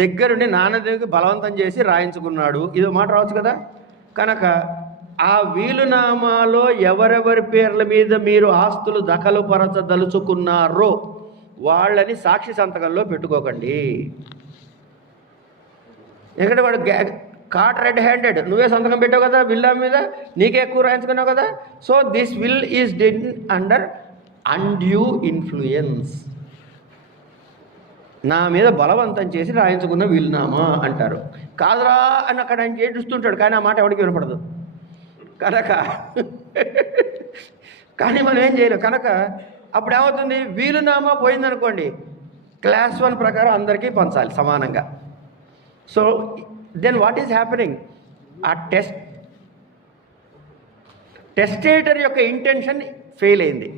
దగ్గరుండి నాన్న దగ్గర బలవంతం చేసి రాయించుకున్నాడు, ఇదో మాట రావచ్చు కదా. కనుక ఆ వీలునామాలో ఎవరెవరి పేర్ల మీద మీరు ఆస్తులు దఖలుపరచదలుచుకున్నారో వాళ్ళని సాక్షి సంతకంలో పెట్టుకోకండి. ఎందుకంటే వాడు కాట్ రెడ్ హ్యాండెడ్, నువ్వే సంతకం పెట్టావు కదా విల్లా మీద, నీకే ఎక్కువ రాయించుకున్నావు కదా. So this will is done under undue influence. నా మీద బలవంతం చేసి రాయించుకున్న వీలునామా అంటారు. కాదురా అని అక్కడ ఆయన ఏడుస్తుంటాడు, కానీ ఆ మాట ఎవరికి వినపడదు కనుక. కానీ మనం ఏం చేయలేం కనుక. అప్పుడు ఏమవుతుంది? వీలునామా పోయిందనుకోండి, క్లాస్ 1 ప్రకారం అందరికీ పంచాలి సమానంగా. So then what is happening? ఆ టెస్టేటర్ యొక్క ఇంటెన్షన్ ఫెయిల్ అయింది,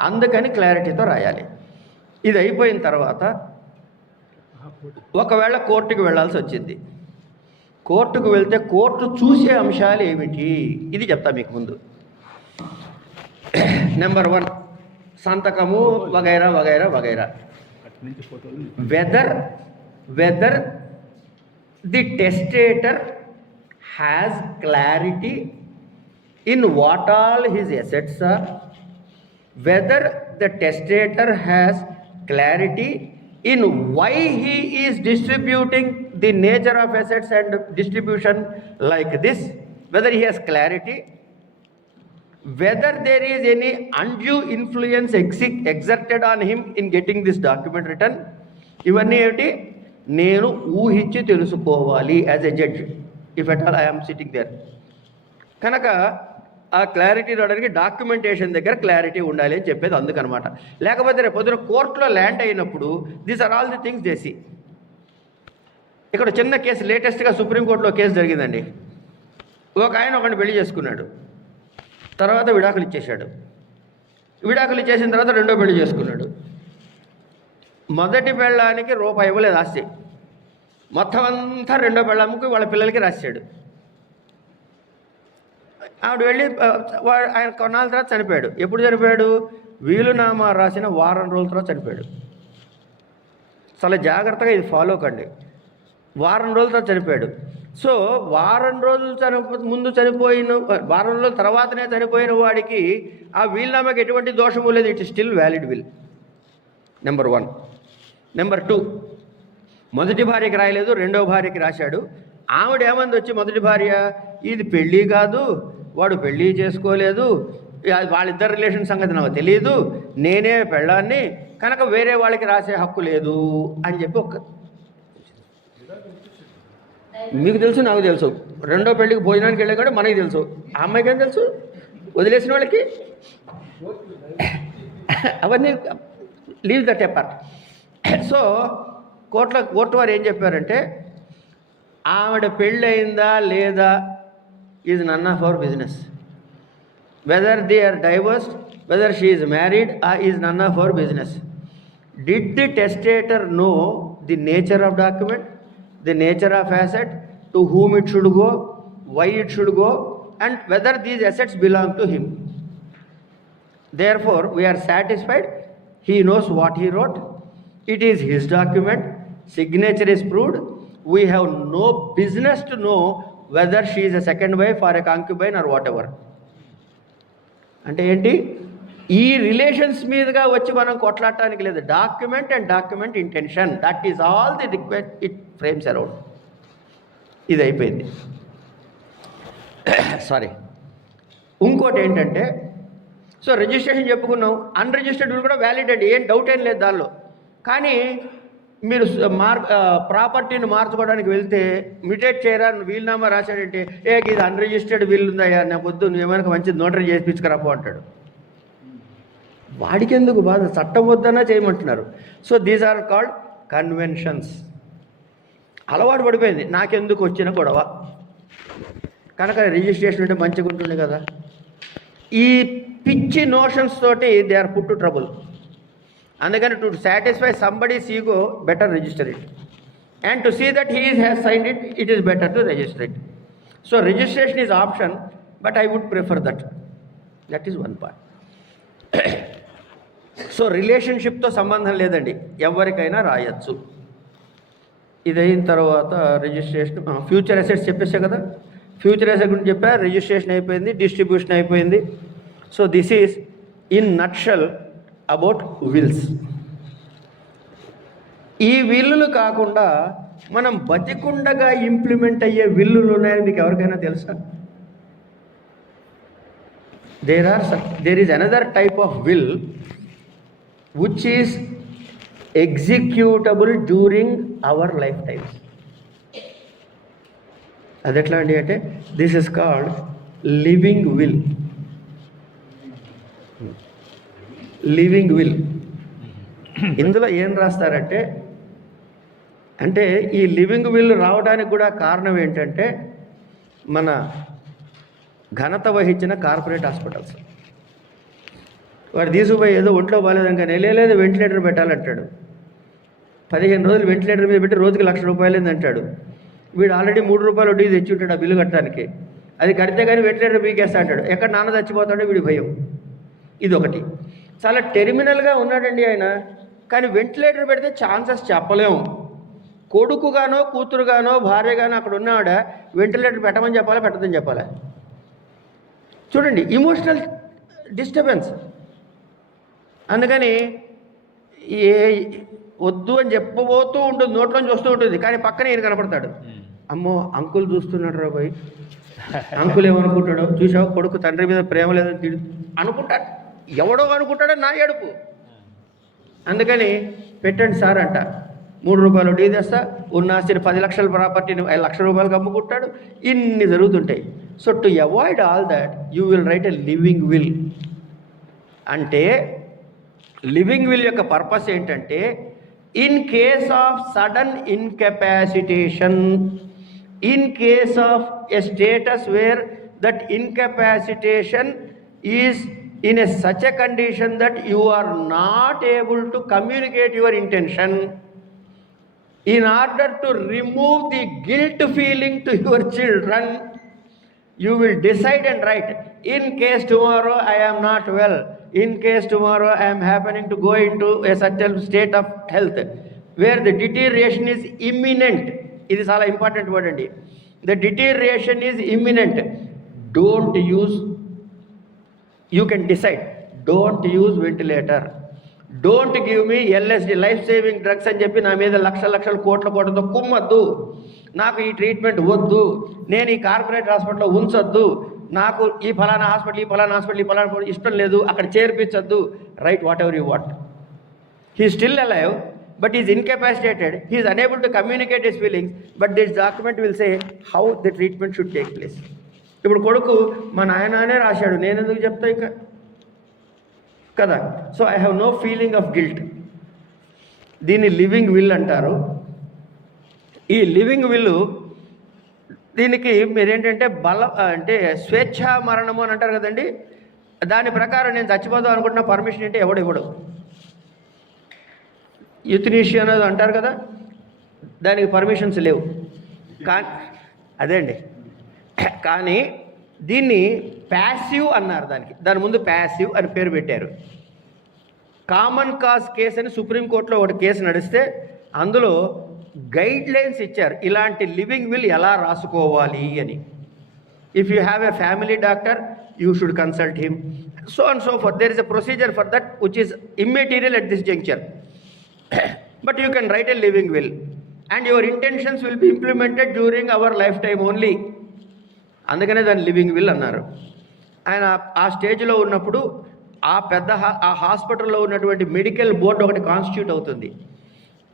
అందుకని క్లారిటీతో రాయాలి. ఇది అయిపోయిన తర్వాత ఒకవేళ కోర్టుకు వెళ్ళాల్సి వచ్చింది, కోర్టుకు వెళ్తే కోర్టు చూసే అంశాలు ఏమిటి ఇది చెప్తా మీకు ముందు. నెంబర్ 1 సంతకము వగైరా వగైరా వగైరా. Whether the testator has clarity in what all his assets are, whether the testator has clarity in why he is distributing the nature of assets and distribution like this, whether he has clarity, whether there is any undue influence exerted on him in getting this document written. ఇవన్నీ ఏమిటి నేను ఊహించి తెలుసుకోవాలి as a judge, if at all I'm sitting there. కనుక ఆ క్లారిటీ రావడానికి డాక్యుమెంటేషన్ దగ్గర క్లారిటీ ఉండాలి అని చెప్పేది అందుకనమాట. లేకపోతే రేపు పొద్దున కోర్టులో ల్యాండ్ అయినప్పుడు these are all the things చేసి. ఇక్కడ చిన్న కేసు లేటెస్ట్గా సుప్రీంకోర్టులో కేసు జరిగిందండి. ఒక ఆయన ఒకరిని పెళ్లి చేసుకున్నాడు, తర్వాత విడాకులు ఇచ్చేశాడు. విడాకులు ఇచ్చేసిన తర్వాత రెండో పెళ్లి చేసుకున్నాడు. మొదటి పెళ్ళానికి రూపాయి ఇవ్వలేదు ఆస్తి, మొత్తం అంతా రెండో పెళ్ళాముకి వాళ్ళ పిల్లలకి రాశాడు. ఆవిడ వెళ్ళి ఆయన కొన్నాళ్ళ తర్వాత చనిపోయాడు. ఎప్పుడు చనిపోయాడు? వీలునామా రాసిన వారం రోజుల తర్వాత చనిపోయాడు. చాలా జాగ్రత్తగా ఇది ఫాలో కండి. వారం రోజుల తర్వాత చనిపోయాడు. సో వారం రోజులు ముందు చనిపోయిన, వారం రోజుల తర్వాతనే చనిపోయిన వాడికి ఆ వీలునామాకి ఎటువంటి దోషము లేదు. It still valid will. Number 1. Number 2, మొదటి భార్యకి రాయలేదు, రెండవ భార్యకి రాశాడు. ఆవిడ ఏమంది వచ్చి, మొదటి భార్య ఇది పెళ్ళి కాదు, వాడు పెళ్ళి చేసుకోలేదు, వాళ్ళిద్దరు రిలేషన్ సంగతి నాకు తెలియదు, నేనే పెళ్ళాన్ని, కనుక వేరే వాళ్ళకి రాసే హక్కు లేదు అని చెప్పి మీకు తెలుసు, నాకు తెలుసు. రెండో పెళ్ళికి భోజనానికి వెళ్ళే కూడా మనకి తెలుసు. ఆ అమ్మాయికి ఏం తెలుసు? వదిలేసిన వాళ్ళకి అవన్నీ leave that apart. So court వారు ఏం చెప్పారంటే, ఆవిడ పెళ్ళి అయిందా లేదా is none of our business. Whether they are divorced, whether she is married, is none of our business. Did the testator know the nature of document, the nature of asset, to whom it should go, why it should go, and whether these assets belong to him. Therefore, we are satisfied. He knows what he wrote. It is his document. Signature is proved. We have no business to know whether she is a second wife or a concubine or whatever. అంటే ఏంటి? ఈ రిలేషన్స్ మీదుగా వచ్చి మనం కొట్లాడటానికి లేదు. Document and document intention, that is all the required it frames around. ఇది అయిపోయింది. సారీ, ఇంకోటి ఏంటంటే, సో రిజిస్ట్రేషన్ చెప్పుకున్నాం, అన్రిజిస్టర్డ్ కూడా వ్యాలిడ్ అండి, ఏం డౌట్ ఏం లేదు దానిలో. కానీ మీరు ప్రాపర్టీని మార్చుకోవడానికి వెళ్తే మ్యూటేట్ చేయరా, వీలునామా రాశాడంటే, ఇది అన్రిజిస్టర్డ్ వీలు ఉందయ్యా, నా పొద్దు నువ్వేమైనా మంచి నోటరీ చేయించుకురాపో అంటాడు. వాడికి ఎందుకు బాధ? చట్టం వద్దన్నా చేయమంటున్నారు. So these are called conventions. అలవాటు పడిపోయింది, నాకెందుకు వచ్చిన గొడవ, కనుక రిజిస్ట్రేషన్ అంటే మంచిగా ఉంటుంది కదా. ఈ పిచ్చి నోషన్స్ తోటి they are put to trouble. అందుకని to satisfy somebody's ego better register it, and to see that he has signed it, it is better to register it. So registration is option, but I would prefer that. That is one part. So రిలేషన్షిప్తో సంబంధం లేదండి, ఎవరికైనా రాయొచ్చు. ఇది అయిన తర్వాత రిజిస్ట్రేషన్, ఫ్యూచర్ అసెట్స్ చెప్పేసా కదా. ఫ్యూచర్ అసెట్ గురించి చెప్పా, రిజిస్ట్రేషన్ అయిపోయింది, డిస్ట్రిబ్యూషన్ అయిపోయింది. So this is in nutshell about wills. ఈ విల్లులు కాకుండా మనం బతికుండగా ఇంప్లిమెంట్ అయ్యే విల్లులు ఉన్నాయని మీకు ఎవరికైనా తెలుసా? There is another type of will which is executable during our lifetimes. అది ఎట్లా అండి అంటే, this is called living will. Living will ఇందులో ఏం రాస్తారంటే, అంటే ఈ లివింగ్ విల్ రావడానికి కూడా కారణం ఏంటంటే, మన ఘనత వహించిన కార్పొరేట్ హాస్పిటల్స్. వాడు తీసుకుపోయి ఏదో ఒంట్లో బాగాలేదని కానీ లేదు వెంటిలేటర్ పెట్టాలంటాడు. 15 రోజులు వెంటిలేటర్ మీద పెట్టి రోజుకి ₹1,00,000 అంటాడు. వీడు ఆల్రెడీ ₹3 వడ్డీ తెచ్చి ఉంటాడు ఆ బిల్లు కట్టడానికి. అది కడితే కానీ వెంటిలేటర్ పీకేస్తా అంటాడు. ఎక్కడ నాన్న చచ్చిపోతాడో వీడి భయం. ఇదొకటి. చాలా టెర్మినల్గా ఉన్నాడండి ఆయన, కానీ వెంటిలేటర్ పెడితే ఛాన్సెస్ చెప్పలేము. కొడుకుగానో కూతురుగానో భార్యగానో అక్కడ ఉన్నావిడ వెంటిలేటర్ పెట్టమని చెప్పాలా పెట్టదని చెప్పాలా? చూడండి, ఇమోషనల్ డిస్టర్బెన్స్. అందుకని ఏ వద్దు అని చెప్పబోతూ ఉంటుంది, నోట్లోంచి వస్తూ ఉంటుంది, కానీ పక్కన ఈయన కనపడతాడు. అమ్మో అంకుల్ చూస్తున్నాడు రా పోయి, అంకుల్ ఏమనుకుంటాడో, చూసావు కొడుకు తండ్రి మీద ప్రేమ లేదని తిడు అనుకుంటాడు, ఎవడో అనుకుంటాడో నా ఏడుపు. అందుకని పెట్టండి సార్ అంట. ₹3 వడ్డీ తెస్తా, ఉన్న ఆస్తిని 10 లక్షల ప్రాపర్టీని 5 లక్షల రూపాయలకు అమ్ముకుంటాడు. ఇన్ని జరుగుతుంటాయి. So to avoid all that you will write a living will. అంటే లివింగ్ విల్ యొక్క పర్పస్ ఏంటంటే, in case of sudden incapacitation, in case of a status where that incapacitation is in such a condition that you are not able to communicate your intention, in order to remove the guilt feeling to your children, you will decide and write, in case tomorrow I am not well, in case tomorrow I am happening to go into a certain state of health where the deterioration is imminent. It is all important word andi. The deterioration is imminent. Don't use, you can decide, don't use ventilator, don't give me LSD, life saving drugs అని చెప్పి నా మీద లక్షల కోట్లతో కుమ్మద్దు, నాకు ఈ ట్రీట్మెంట్ వద్దు, నేను ఈ కార్పొరేట్ హాస్పిటల్లో ఉంచొద్దు, నాకు ఈ ఫలానా హాస్పిటల్ ఇష్టం లేదు, అక్కడ చేర్పించొద్దు. Write whatever you want. He still alive but is incapacitated, he is unable to communicate his feelings, but this document will say how the treatment should take place. ఇప్పుడు కొడుకు మా నాయననే రాశాడు, నేను ఎందుకు చెప్తా ఇక కదా. So I have no feeling of guilt. దీన్ని లివింగ్ విల్ అంటారు. ఈ లివింగ్ విల్, దీనికి మీరేంటంటే అంటే స్వేచ్ఛా మరణము అని అంటారు కదండి. దాని ప్రకారం నేను చచ్చిపోదాం అనుకుంటున్న పర్మిషన్ అంటే ఎవడు ఇవ్వడు. యూథనీషియా అనేది అంటారు కదా, దానికి పర్మిషన్స్ లేవు. కానీ అదే అండి, కానీ దీన్ని ప్యాసివ్ అన్నారు. దాని ముందు ప్యాసివ్ అని పేరు పెట్టారు. కామన్ కాజ్ కేసు అని సుప్రీంకోర్టులో ఒకటి కేసు నడిస్తే అందులో గైడ్ లైన్స్ ఇచ్చారు, ఇలాంటి లివింగ్ విల్ ఎలా రాసుకోవాలి అని. If you have a family doctor you should consult him, so and so far. There is a procedure for that which is immaterial at this juncture. But you can write a living will and your intentions will be implemented during our life time only. అందుకనే దాన్ని లివింగ్ విల్ అన్నారు. ఆయన ఆ స్టేజ్లో ఉన్నప్పుడు ఆ హాస్పిటల్లో ఉన్నటువంటి మెడికల్ బోర్డు ఒకటి కాన్స్టిట్యూట్ అవుతుంది.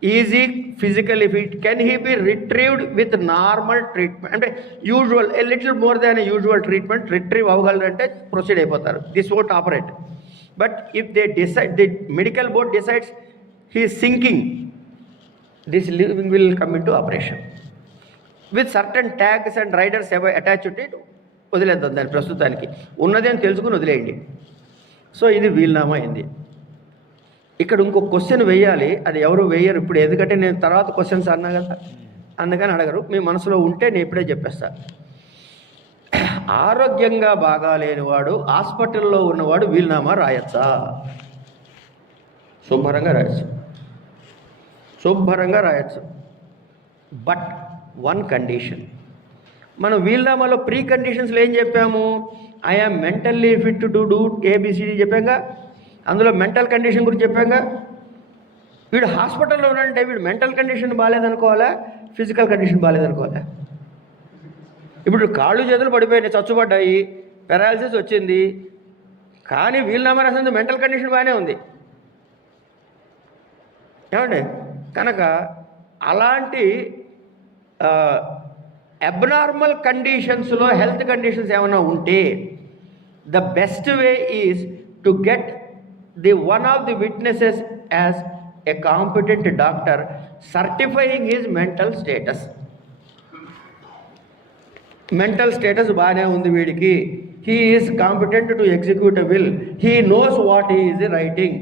Easy physical if it can he be retrieved with normal treatment, అంటే usual a little more than usual treatment retrieve అవ్వగలరంటే ప్రొసీడ్ అయిపోతారు. This won't operate. But if they decide, the medical board decides he is sinking, this living will come in to operation with certain tags and riders attach ఉంటే వదిలేద్దాం దాన్ని. ప్రస్తుతానికి ఉన్నది అని తెలుసుకుని వదిలేయండి. సో ఇది వీల్నామా అయింది. ఇక్కడ ఇంకో క్వశ్చన్ వేయాలి, అది ఎవరు వేయరు ఇప్పుడు, ఎందుకంటే నేను తర్వాత క్వశ్చన్స్ అన్నా కదా, అందుకని అడగరు. మీ మనసులో ఉంటే నేను ఇప్పుడే చెప్పేస్తా. ఆరోగ్యంగా బాగాలేనివాడు, హాస్పిటల్లో ఉన్నవాడు వీల్నామా రాయచ్చా? శుభ్రంగా రాయచ్చు. But one condition. మనం వీల్నామాలో ప్రీ కండిషన్స్లో ఏం చెప్పాము? I am mentally fit to do A B C D చెప్పాగా, అందులో మెంటల్ కండిషన్ గురించి చెప్పాగా. వీడు హాస్పిటల్లో ఉన్నాడంటే వీడు మెంటల్ కండిషన్ బాగాలేదనుకోవాలా, ఫిజికల్ కండిషన్ బాగాలేదనుకోవాలా? ఇప్పుడు కాళ్ళు చేతులు పడిపోయినాయి, చచ్చుబడ్డాయి, పెరాలసిస్ వచ్చింది, కానీ వీల్నామా రాసింది మెంటల్ కండిషన్ బాగానే ఉంది ఏమండి. కనుక అలాంటి అబ్నార్మల్ కండిషన్స్లో హెల్త్ కండిషన్స్ ఏమైనా ఉంటే the best way is to get the one of the witnesses as a competent doctor certifying his mental status. Mental status బాగానే ఉంది వీడికి, he is competent to execute a will, he knows what he is writing,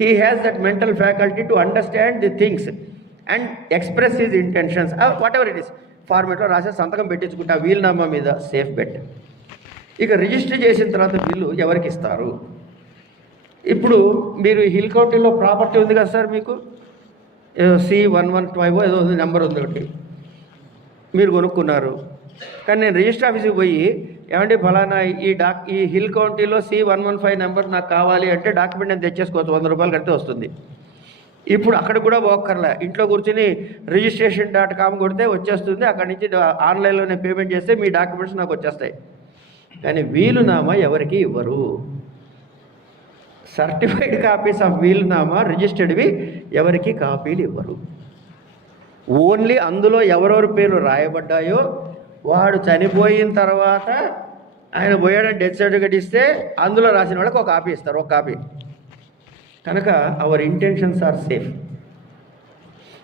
he has that mental faculty to understand the things, and express his intentions whatever it is ఫార్మేట్లో రాసే సంతకం పెట్టించుకుంటే ఆ వీలునామా మీద సేఫ్ బెట్. ఇక రిజిస్టర్ చేసిన తర్వాత బిల్లు ఎవరికి ఇస్తారు? ఇప్పుడు మీరు హిల్ కౌంటీలో ప్రాపర్టీ ఉంది కదా సార్, మీకు C115 ఏదో నెంబర్ ఉంది ఒకటి, మీరు కొనుక్కున్నారు. కానీ నేను రిజిస్టర్ ఆఫీస్కి పోయి ఏమంటే ఫలానా ఈ హిల్ కౌంటీలో C115 నెంబర్ నాకు కావాలి అంటే డాక్యుమెంట్ నేను తెచ్చేసుకోవచ్చు, 100 రూపాయలు కడితే వస్తుంది. ఇప్పుడు అక్కడ కూడా పోక్కర్లే, ఇంట్లో కూర్చొని registration.com కొడితే వచ్చేస్తుంది. అక్కడి నుంచి ఆన్లైన్లోనే పేమెంట్ చేస్తే మీ డాక్యుమెంట్స్ నాకు వచ్చేస్తాయి. కానీ వీలునామా ఎవరికి ఇవ్వరు. సర్టిఫైడ్ కాపీస్ ఆఫ్ వీలునామా రిజిస్టర్డ్వి ఎవరికి కాపీలు ఇవ్వరు. ఓన్లీ అందులో ఎవరెవరి పేర్లు రాయబడ్డాయో వాడు చనిపోయిన తర్వాత ఆయన పోయాడని డెత్ సర్టిఫికేట్ ఇస్తే అందులో రాసిన వాళ్ళకి ఒక కాపీ ఇస్తారు, ఒక కాపీ. కనుక అవర్ ఇంటెన్షన్స్ ఆర్ సేఫ్.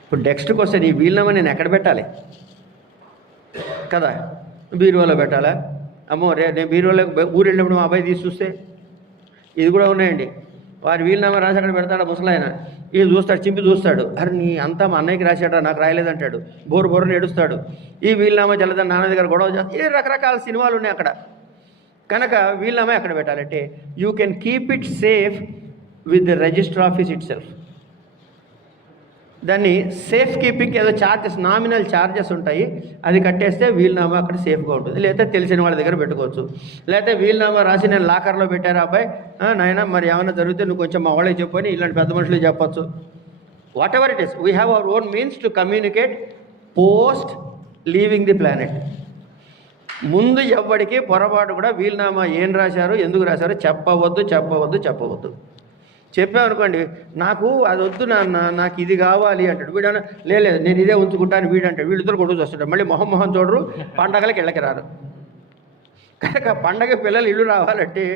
ఇప్పుడు నెక్స్ట్కి వస్తే ఈ వీలునామా నేను ఎక్కడ పెట్టాలి కదా? బీరువాలో పెట్టాలా? అమ్మో నేను బీరువాలో ఊరు వెళ్ళినప్పుడు మా అబ్బాయి తీసి చూస్తే ఇది కూడా ఉన్నాయండి. వారి వీలునామా రాసి అక్కడ పెడతాడు ముసలాయన, ఇది చూస్తాడు, చింపి చూస్తాడు, అరే నీ అంతా మా అన్నయ్యకి రాశాడా నాకు రాయలేదంటాడు, బోరు ఏడుస్తాడు. ఈ వీలునామా చల్లదని నాన్న దగ్గర గొడవ చేస్తాడు. ఇది రకరకాల సినిమాలు ఉన్నాయి అక్కడ. కనుక వీలునామా ఎక్కడ పెట్టాలంటే you can keep it safe with the register office it self. దాన్ని సేఫ్ కీపింగ్ ఏదో ఛార్జెస్, నామినల్ ఛార్జెస్ ఉంటాయి, అది కట్టేస్తే వీలునామా అక్కడ సేఫ్గా ఉంటుంది. లేకపోతే తెలిసిన వాళ్ళ దగ్గర పెట్టుకోవచ్చు. లేకపోతే వీలునామా రాసి నేను లాకర్లో పెట్టాను, అబ్బాయి నాయన మరి ఏమైనా జరిగితే నువ్వు కొంచెం మా వాళ్ళకి చెప్పని ఇలాంటి పెద్ద మనుషులు చెప్పచ్చు. Whatever it is, we have our own means to communicate post leaving the planet. ముందు ఎవ్వడికి పొరపాటు కూడా వీలునామా ఏం రాశారు, ఎందుకు రాశారు చెప్పవద్దు. చెప్పామనుకోండి, నాకు అది వద్దు నాన్న, నాకు ఇది కావాలి అంటాడు. వీడన్నా లేదు నేను ఇదే ఉంచుకుంటాను వీడంటాడు. వీళ్ళిద్దరు కొడుకు వస్తుంటారు, మళ్ళీ మొహం చూడరు, పండగలకి ఇళ్ళకి రారు. కనుక పండగ పిల్లలు ఇల్లు రావాలంటే,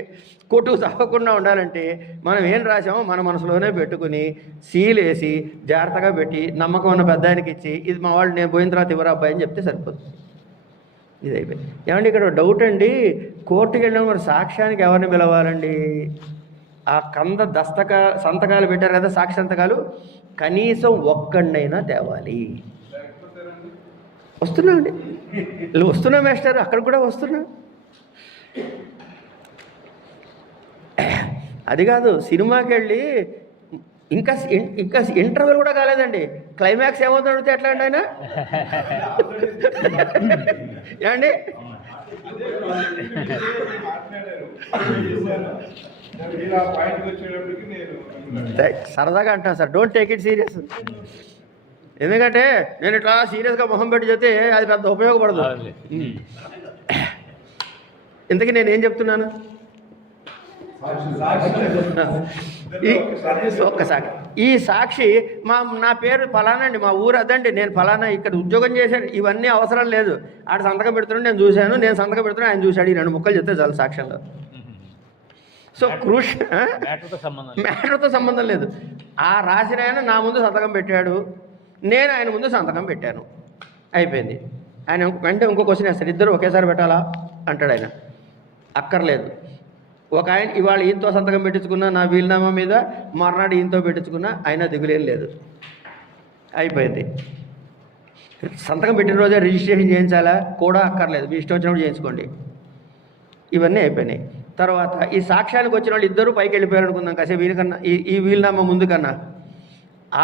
కొట్టుకు తప్పకుండా ఉండాలంటే మనం ఏం రాసామో మన మనసులోనే పెట్టుకుని సీలేసి జాగ్రత్తగా పెట్టి నమ్మకం ఉన్న పెద్ద ఆయనకి ఇచ్చి ఇది మా వాళ్ళు నేను పోయిన తర్వాత ఇవ్వరా అబ్బాయి అని చెప్తే సరిపోతుంది. ఇది అయిపోయింది. ఏమండి ఇక్కడ డౌట్ అండి, కోర్టుకి వెళ్ళిన మరి సాక్ష్యానికి ఎవరిని పిలవాలండి? ఆ సంతకాలు పెట్టారు కదా, సాక్షి సంతకాలు, కనీసం ఒక్కడినైనా తేవాలి. వస్తున్నా అండి, వస్తున్నా మాస్టర్, అక్కడ కూడా వస్తున్నా. అది కాదు, సినిమాకి వెళ్ళి ఇంకా ఇంటర్వెల్ కూడా కాలేదండి, క్లైమాక్స్ ఏమవుతుంది అడిగితే ఎట్లా అండి ఆయన? ఏమండి సరదాగా అంటాను sir, don't take it serious. ఎందుకంటే నేను ఇట్లా సీరియస్గా మొహం పెట్టి చెప్తే అది పెద్ద ఉపయోగపడదు. ఇంతకీ నేను ఏం చెప్తున్నాను? ఒక్కసారి ఈ సాక్షి నా పేరు ఫలానా అండి, మా ఊరు అదండి, నేను ఫలానా ఇక్కడ ఉద్యోగం చేశాను, ఇవన్నీ అవసరం లేదు. ఆడ సంతకం పెడుతున్నాడు, నేను చూశాను, నేను సంతకం పెడుతున్నాను, ఆయన చూశాడు, ఈ 2 ముక్కలు చెప్తే చాలు సాక్ష్యంలో. సో మ్యాటర్తో సంబంధం లేదు. ఆ రాసిన ఆయన నా ముందు సంతకం పెట్టాడు, నేను ఆయన ముందు సంతకం పెట్టాను, అయిపోయింది. ఆయన వెంటనే ఇంకో క్వశ్చన్ వేస్తాడు, ఇద్దరు ఒకేసారి పెట్టాలా అంటాడు ఆయన. అక్కర్లేదు. ఒక ఆయన ఇవాళ ఈయనతో సంతకం పెట్టించుకున్నా నా వీలునామా మీద, మర్నాడు ఈయనతో పెట్టించుకున్నా అయినా దిగులేం లేదు, అయిపోయింది. సంతకం పెట్టిన రోజే రిజిస్ట్రేషన్ చేయించాలా కూడా అక్కర్లేదు, మీ ఇష్టం వచ్చినప్పుడు చేయించుకోండి. ఇవన్నీ అయిపోయినాయి. తర్వాత ఈ సాక్ష్యానికి వచ్చిన వాళ్ళు ఇద్దరు పైకి వెళ్ళిపోయారు అనుకుందాం, కాసేపు వీళ్ళకన్నా ఈ వీలునామా ముందు కన్నా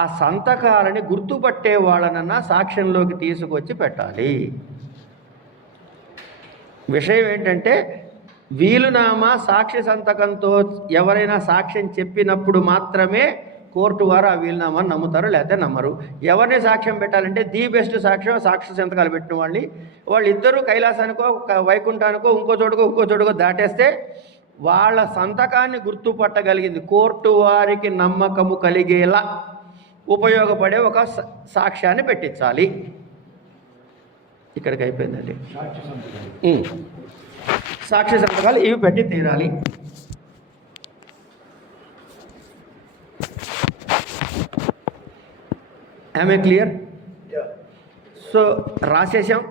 ఆ సంతకాలని గుర్తుపట్టే వాళ్ళనన్నా సాక్ష్యంలోకి తీసుకొచ్చి పెట్టాలి. విషయం ఏంటంటే వీలునామా సాక్షి సంతకంతో ఎవరైనా సాక్ష్యం చెప్పినప్పుడు మాత్రమే కోర్టు వారు ఆ వీలునామాను నమ్ముతారు, లేకపోతే నమ్మరు. ఎవరిని సాక్ష్యం పెట్టాలంటే ది బెస్ట్ సాక్ష్యం సాక్షి సంతకాలు పెట్టిన వాళ్ళిద్దరూ కైలాసానికో వైకుంఠానికో ఇంకో చోటుకో దాటేస్తే వాళ్ళ సంతకాన్ని గుర్తుపట్టగలిగింది కోర్టు వారికి నమ్మకము కలిగేలా ఉపయోగపడే ఒక సాక్ష్యాన్ని పెట్టించాలి. ఇక్కడికి అయిపోయిందండి. సాక్షి సంతకాలు ఇవి పెట్టి తీరాలి. ఆమె క్లియర్? సో రాసేసాం,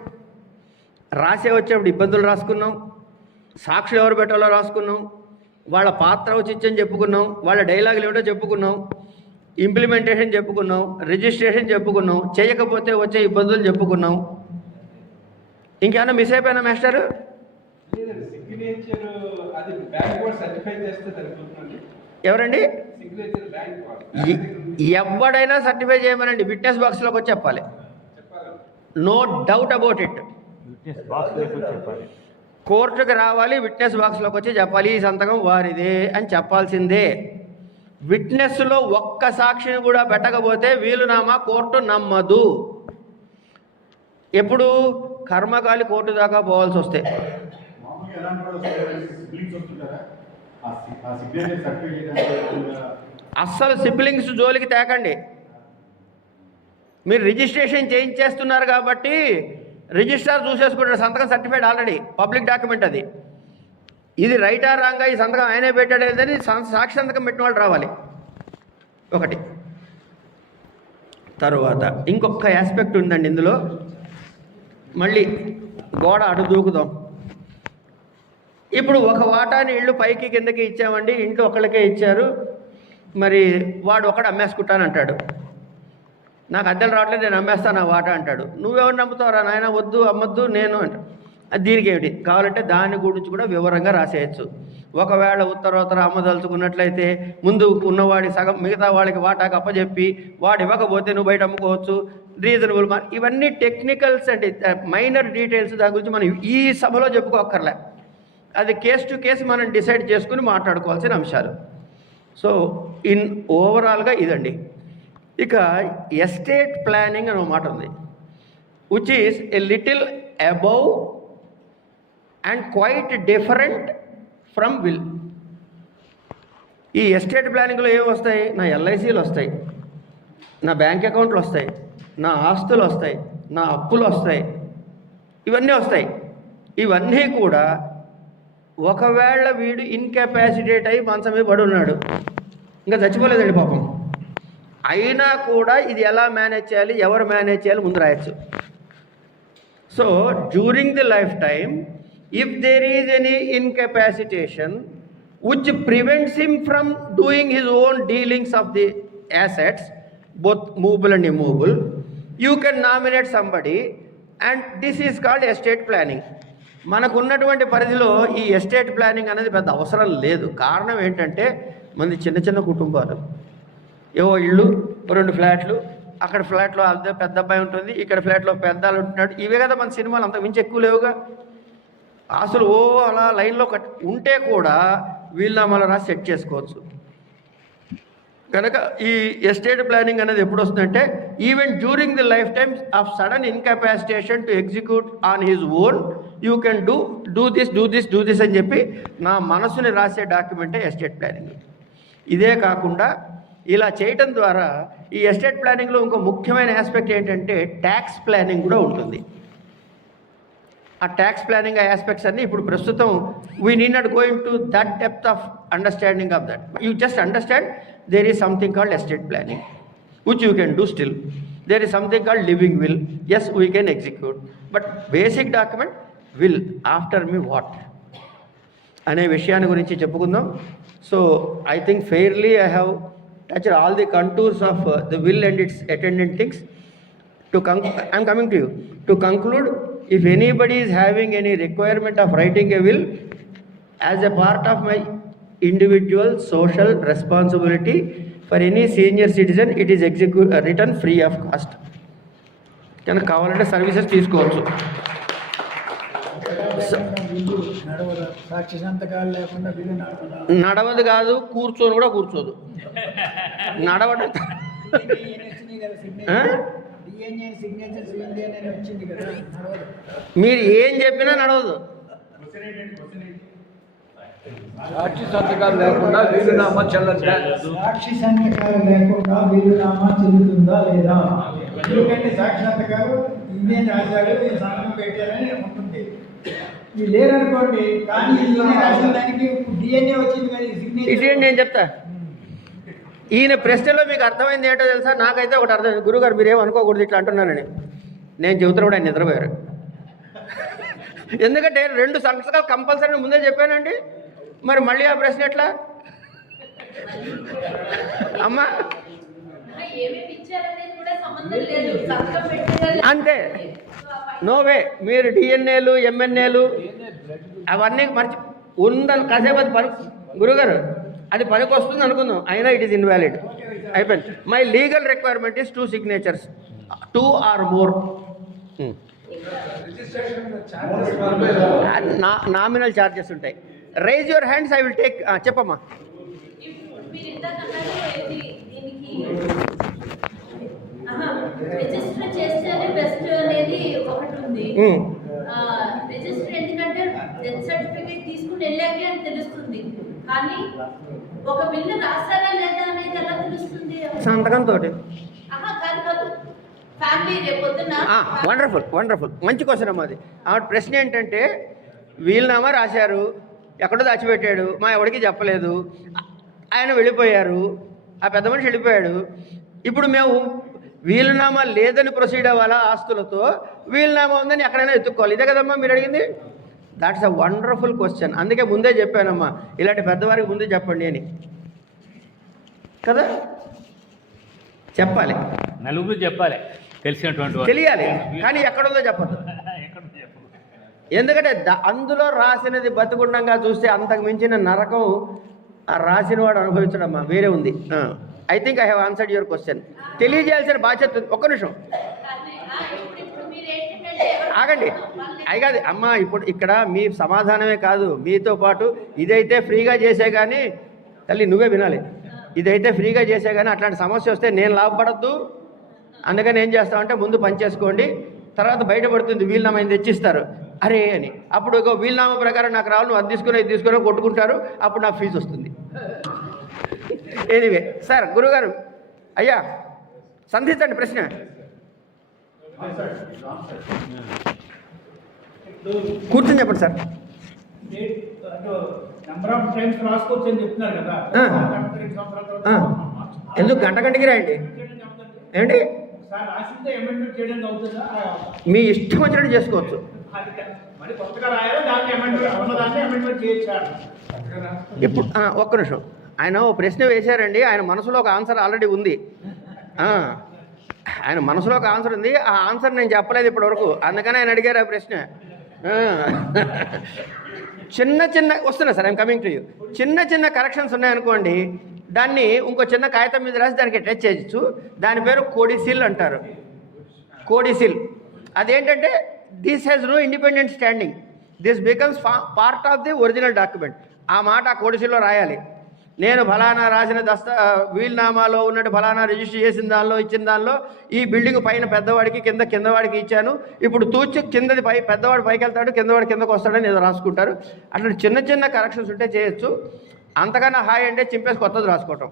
రాసే వచ్చేప్పుడు ఇబ్బందులు రాసుకున్నాం, సాక్షులు ఎవరు పెట్టాలో రాసుకున్నాం, వాళ్ళ పాత్ర వచ్చిచ్చని చెప్పుకున్నాం, వాళ్ళ డైలాగులు ఏమిటో చెప్పుకున్నాం. ఇంప్లిమెంటేషన్ చెప్పుకున్నాం, రిజిస్ట్రేషన్ చెప్పుకున్నాం, చేయకపోతే వచ్చే ఇబ్బందులు చెప్పుకున్నాం. ఇంకేమైనా మిస్ అయిపోయినా మాస్టర్? ఎవరండి? ఎవడైనా సర్టిఫై చేయమనండి, విట్నెస్ బాక్స్లోకి వచ్చి చెప్పాలి. No doubt about it. కోర్టుకు రావాలి, విట్నెస్ బాక్స్లోకి వచ్చి చెప్పాలి ఈ సంతకం వారిదే అని చెప్పాల్సిందే. విట్నెస్లో ఒక్క సాక్షిని కూడా పెట్టకపోతే వీలునామా కోర్టు నమ్మదు. ఎప్పుడు కర్మకాలి కోర్టు దాకా పోవాల్సి వస్తే అస్సలు సిబ్లింగ్స్ జోలికి తేకండి. మీరు రిజిస్ట్రేషన్ చేయించేస్తున్నారు కాబట్టి రిజిస్ట్రార్ చూసేసుకుంటాడు, సంతకం సర్టిఫైడ్ ఆల్రెడీ పబ్లిక్ డాక్యుమెంట్ అది. ఇది రైటా రాంగా ఈ సంతకం ఆయనే పెట్టాడేదని సాక్షి సంతకం పెట్టిన వాళ్ళు రావాలి ఒకటి. తరువాత ఇంకొక ఆస్పెక్ట్ ఉందండి ఇందులో, మళ్ళీ గోడ అటు దూకుదాం. ఇప్పుడు ఒక వాటాని ఇళ్ళు పైకి కిందకి ఇచ్చామండి, ఇంట్లో ఒకళ్ళకే ఇచ్చారు, మరి వాడు ఒకడు అమ్మేసుకుంటానంటాడు. నాకు అద్దెలు రావట్లేదు, నేను అమ్మేస్తాను ఆ వాటా అంటాడు. నువ్వెవరు నమ్ముతావురా నాయన, వద్దు అమ్మొద్దు నేను అంట. దీనికి ఏమిటి కావాలంటే దాని గురించి కూడా వివరంగా రాసేయచ్చు. ఒకవేళ ఉత్తరోత్తర అమ్మదలుచుకున్నట్లయితే ముందు ఉన్నవాడి సగం మిగతా వాళ్ళకి వాటాకు అప్పచెప్పి వాడు ఇవ్వకపోతే నువ్వు బయట అమ్ముకోవచ్చు, రీజనబుల్. ఇవన్నీ టెక్నికల్స్ అండి, మైనర్ డీటెయిల్స్. దాని గురించి మనం ఈ సభలో చెప్పుకోక్కర్లే, అది కేసు టు కేసు మనం డిసైడ్ చేసుకుని మాట్లాడుకోవాల్సిన అంశాలు. సో ఇన్ ఓవరాల్గా ఇదండి. ఇక ఎస్టేట్ ప్లానింగ్ అనే మాట ఉంది, which is a little above and quite different from will. ఈ ఎస్టేట్ ప్లానింగ్లో ఏమి వస్తాయి? నా ఎల్ఐసీలు వస్తాయి, నా బ్యాంక్ అకౌంట్లు వస్తాయి, నా ఆస్తులు వస్తాయి, నా అప్పులు వస్తాయి, ఇవన్నీ వస్తాయి. ఇవన్నీ కూడా ఒకవేళ వీడు ఇన్కెపాసిటేట్ అయ్యి మంచం మీద పడి ఉన్నాడు, ఇంకా చచ్చిపోలేదండి పాపం, అయినా కూడా ఇది ఎలా మేనేజ్ చేయాలి, ఎవరు మేనేజ్ చేయాలి ముందు రాయొచ్చు. So during the life time, if there is any incapacitation which prevents him from doing his own dealings of the assets, both movable and immovable, you can nominate somebody and this is called estate planning. మనకున్నటువంటి పరిధిలో ఈ ఎస్టేట్ ప్లానింగ్ అనేది పెద్ద అవసరం లేదు. కారణం ఏంటంటే మంది చిన్న చిన్న కుటుంబాలు, ఏవో ఇళ్ళు, 2 ఫ్లాట్లు, అక్కడ ఫ్లాట్లో అదే పెద్ద అబ్బాయి ఉంటుంది, ఇక్కడ ఫ్లాట్లో పెద్దాలు ఉంటున్నాడు, ఇవే కదా మన సినిమాలు, అంత మించి ఎక్కువ లేవుగా. అసలు అలా లైన్లో ఉంటే కూడా వీలునామాలు రాసి సెట్ చేసుకోవచ్చు. కనుక ఈ ఎస్టేట్ ప్లానింగ్ అనేది ఎప్పుడు వస్తుందంటే, even during the life times of sudden incapacitation to execute on his own, you can do this అని చెప్పి నా మనసుని రాసే డాక్యుమెంటే ఎస్టేట్ ప్లానింగ్. ఇదే కాకుండా ఇలా చేయటం ద్వారా ఈ ఎస్టేట్ ప్లానింగ్లో ఇంకో ముఖ్యమైన ఆస్పెక్ట్ ఏంటంటే ట్యాక్స్ ప్లానింగ్ కూడా ఉంటుంది. ఆ ట్యాక్స్ ప్లానింగ్ ఆస్పెక్ట్స్ అన్నీ ఇప్పుడు ప్రస్తుతం we need not going to that depth of understanding of that. You just understand there is something called estate planning which you can do still. There is something called living will, as we can execute, but basic document will after me what అనే విషయాన్ని గురించి చెప్పుకుందాం. So I think fairly I have touched all the contours of the will and its attendant things. I'm coming to you. To conclude, if anybody is having any requirement of writing a will as a part of my individual social responsibility for any senior citizen, it is written free of cost. కనుక కావాలంటే సర్వీసెస్ తీసుకోవచ్చు. నడవదు కాదు, కూర్చొని కూడా కూర్చోదు. నడవడం మీరు ఏం చెప్పినా నడవదు. సాక్షి సంతకాలు లేకుండా వీలునామా చెల్లదా? సాక్షి సంతకాలు లేకుండా వీలునామా చెల్లుతుందా లేదా? ఎందుకంటే సాక్షి సంతకాలు ఇదే రాశాడు, సంతకం పెట్టారని ఉంటుంది. ఇవి లేరనుకోండి, కానీ రాసిన దానికి డిఎన్ఏ వచ్చింది కదా. ఇటు నేను చెప్తా, ఈయన ప్రశ్నలో మీకు అర్థమైంది ఏంటో తెలుసా? నాకైతే ఒకటి అర్థమైంది. గురుగారు మీరేం అనుకోకూడదు ఇట్లా అంటున్నానని. నేను చెబుతున్నా కూడా ఆయన నిద్రపోయారు. ఎందుకంటే 2 సంతకాలు కంపల్సరీ ముందే చెప్పానండి. మరి మళ్ళీ ఆ ప్రశ్న ఎట్లా అమ్మా? ఏమేమి ఇచ్చారనేది కూడా సంబంధం లేదు, సంతకం పెట్టారు అంతే. నోవే మీరు డిఎన్ఏలు ఎంఎన్ఏలు అవన్నీ మర్చి ఉందని కాసేపు అది పని గురుగారు అది పనికి వస్తుంది అనుకుందాం, అయినా ఇట్ ఈస్ ఇన్వాలిడ్ అయిపోయింది. My legal requirement is 2 signatures 2 or more. Nominal charges ఉంటాయి. Raise your hands, I will take. చెప్పమ్మా. మీరు ఇందాక అన్నారు దీనికి రిజిస్టర్ చేస్తేనే బెస్ట్ అనేది ఒకటి ఉంది. రిజిస్టర్ ఎందుకంటే డెత్ సర్టిఫికేట్ తీసుకుని వెళ్ళాకే అని తెలుస్తుంది, కానీ ఒక బిల్లు రాస్తారా లేదా అనేది ఎలా తెలుస్తుంది? సంతకంతో. కాదు కాదు, ఫ్యామిలీ రేపొద్దున. వండర్ఫుల్ మంచి క్వశ్చన్ అమ్మా అది. ఆవిడ ప్రశ్న ఏంటంటే వీలునామా రాశారు, ఎక్కడో దాచిపెట్టాడు, మా ఎవరికి చెప్పలేదు, ఆయన వెళ్ళిపోయారు, ఆ పెద్ద మనిషి వెళ్ళిపోయాడు, ఇప్పుడు మేము వీలునామా లేదని ప్రొసీడ్ అవ్వాలా ఆస్తులతో, వీలునామా ఉందని ఎక్కడైనా ఎత్తుక్కోవాలి? ఇదే కదమ్మా మీరు అడిగింది. That's a wonderful question. అందుకే ముందే చెప్పానమ్మా, ఇలాంటి పెద్దవారికి ముందే చెప్పండి అని కదా చెప్పాలి, నలుగురు చెప్పాలి, తెలిసినటువంటి తెలియాలి, కానీ ఎక్కడుందో చెప్పద్దు. ఎందుకంటే అందులో రాసినది బతికుండంగా చూస్తే అంతకు మించిన నరకం ఆ రాసిన వాడు అనుభవించడమ్మా వేరే ఉంది. I think I have answered your question. తెలియజేయాల్సిన బాధ్యత ఉంది. ఒక్క నిమిషం ఆగండి. అయి కాదు అమ్మా, ఇప్పుడు ఇక్కడ మీ సమాధానమే కాదు, మీతో పాటు ఇదైతే ఫ్రీగా చేసే కానీ తల్లి నువ్వే వినాలి, ఇదైతే ఫ్రీగా చేసే కానీ అట్లాంటి సమస్య వస్తే నేను లాభపడద్దు. అందుకని ఏం చేస్తామంటే ముందు పని చేసుకోండి, తర్వాత బయటపడుతుంది వీలునామా తెచ్చిస్తారు అరే అని. అప్పుడు ఒక వీలునామా ప్రకారం నాకు రావాలి, నువ్వు అది తీసుకుని ఇది తీసుకుని కొట్టుకుంటారు, అప్పుడు నాకు ఫీజు వస్తుంది. ఎనీవే సార్, గురుగారు అయ్యా సంధించండి ప్రశ్న. కూర్చొని చెప్పండి సార్. ఎందుకు గంటకి రాయండి ఏంటి? మీ ఇష్టం వచ్చినట్టు చేసుకోవచ్చు. ఇప్పుడు ఒక్క నిమిషం, ఆయన ఓ ప్రశ్న వేశారండి, ఆయన మనసులో ఒక ఆన్సర్ ఆల్రెడీ ఉంది. ఆయన మనసులో ఒక ఆన్సర్ ఉంది, ఆ ఆన్సర్ నేను చెప్పలేదు ఇప్పటివరకు, అందుకని ఆయన అడిగారు ఆ ప్రశ్న. చిన్న చిన్న వస్తున్నా sir, I'm coming to you. చిన్న చిన్న కరెక్షన్స్ ఉన్నాయనుకోండి, దాన్ని ఇంకో చిన్న కాగితం మీద రాసి దానికి అటాచ్ చేయొచ్చు. దాని పేరు కోడిసిల్ అంటారు. కోడిసిల్ అదేంటంటే this has no independent standing, this becomes part of the original document. ఆ మాట ఆ కోడిసిల్లో రాయాలి. నేను ఫలానా రాసిన వీలునామాలో ఉన్నట్టు ఫలానా రిజిస్టర్ చేసిన దానిలో ఇచ్చిన దానిలో ఈ బిల్డింగ్ పైన పెద్దవాడికి కిందవాడికి ఇచ్చాను, ఇప్పుడు తూచి కిందది పెద్దవాడు పైకి వెళ్తాడు, కిందవాడు కిందకు వస్తాడని ఏదో రాసుకుంటారు. అట్లా చిన్న చిన్న కరెక్షన్స్ ఉంటే చేయొచ్చు. అంతకన్నా హాయ్ అంటే చింపేసి కొత్తది రాసుకోవటం.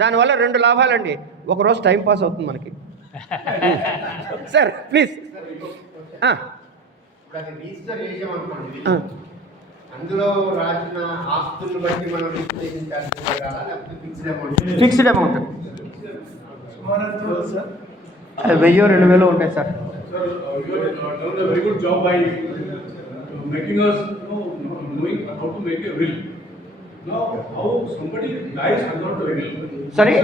దానివల్ల 2 లాభాలండి. ఒకరోజు టైం పాస్ అవుతుంది మనకి. Sir please. అందులో రాసిన ఆస్తులను బట్టి మనం ఫిక్స్డ్ అమౌంట్ 1000-2000 ఉంటాయి sir. Very good job by making us knowing how to make a will. Now how somebody dies without a will? Sorry?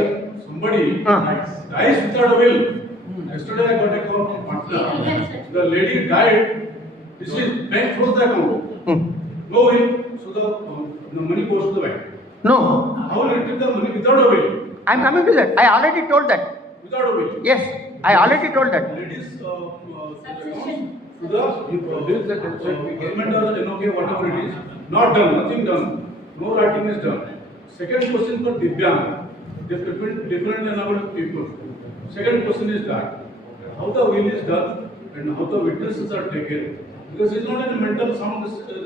Somebody dies without a will. Yesterday I got a call from Patna. The lady died. This is bank closed the account. No will, so the money goes to the bank. No. How will it take the money without a will? I am coming to that. I already told that. Without a will. Yes, I already told that. Ladies to the government or the NOK, whatever it is, not done, nothing done. No writing is done. Second question for Divyang, different than our people. Second question is that how the will is done and how the witnesses are taken. Because it's not in a mental sound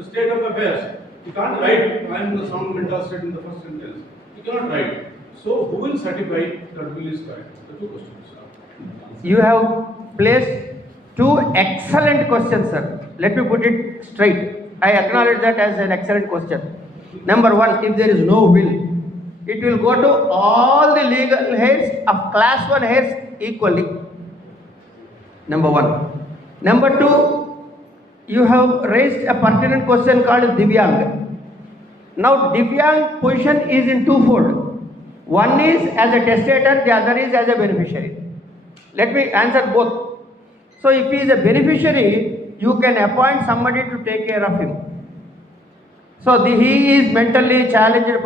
state of affairs. You can't write, I am in the sound mental state in the first sentence. You cannot write. So who will certify that will is correct? The 2 questions. You have placed 2 excellent questions, sir. Let me put it straight. I acknowledge that as an excellent question. Number 1, if there is no will, it will go to all the legal heirs of class 1 heirs equally. Number 1. Number 2, you have raised a pertinent question called Divyang. Now Divyang position is in 2-fold. One is as a testator, the other is as a beneficiary. Let me answer both. So if he is a beneficiary, you can appoint somebody to take care of him. So he is mentally challenged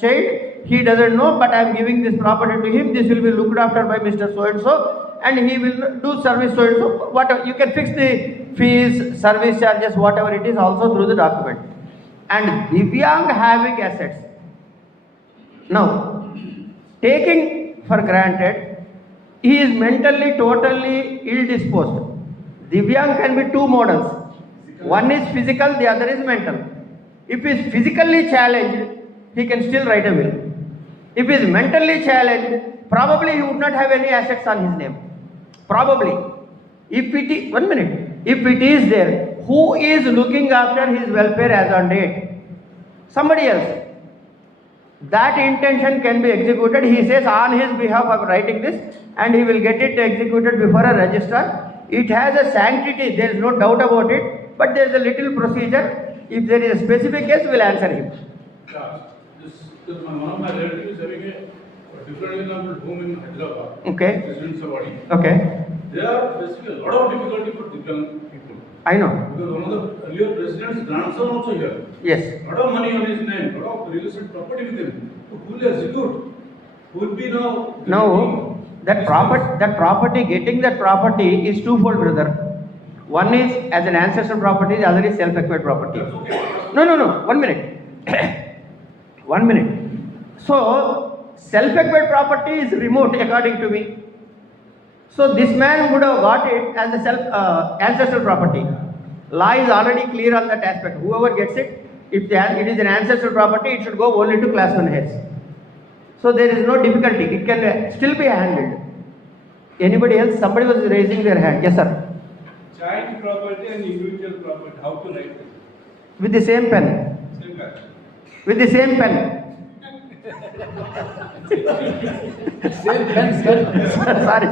child, he doesn't know, but I am giving this property to him, this will be looked after by Mr. So-and-so, and he will do service so-and-so, whatever, you can fix the fees, service charges, whatever it is also through the document. And Divyang having assets. Now, taking for granted, he is mentally totally ill-disposed. Divyang can be two models. One is physical, the other is mental. If he is physically challenged, he can still write a will. If he is mentally challenged, probably he would not have any assets on his name. Probably. If it is, 1 minute, if it is there, who is looking after his welfare as on date? Somebody else. That intention can be executed. He says on his behalf of writing this, and he will get it executed before a registrar. It has a sanctity, there is no doubt about it, but there is a little procedure. If there is a specific case, we will answer him. This one of my relatives is having a different example home in Hyderabad. Okay. Residents of body. Okay. There are basically a lot of difficulty for Divyang people. I know. Because one of the earlier president's grandson also here. Yes. Lot of money on his name, lot of real estate property with him. So who will execute? Who will be now? Now, that property, getting that property is twofold, brother. One is as an ancestral property, the other is self-acquired property. That's okay. No. 1 minute. 1 minute. So, self-acquired property is remote according to me. So, this man would have got it as a ancestral property. Law is already clear on that aspect. Whoever gets it, if it is an ancestral property, it should go only to class 1 heads. So, there is no difficulty. It can still be handled. Anybody else? Somebody was raising their hand. Yes, sir. Joint property and individual property, how to write it? With the same pen. Same guy. With the same pen. Sorry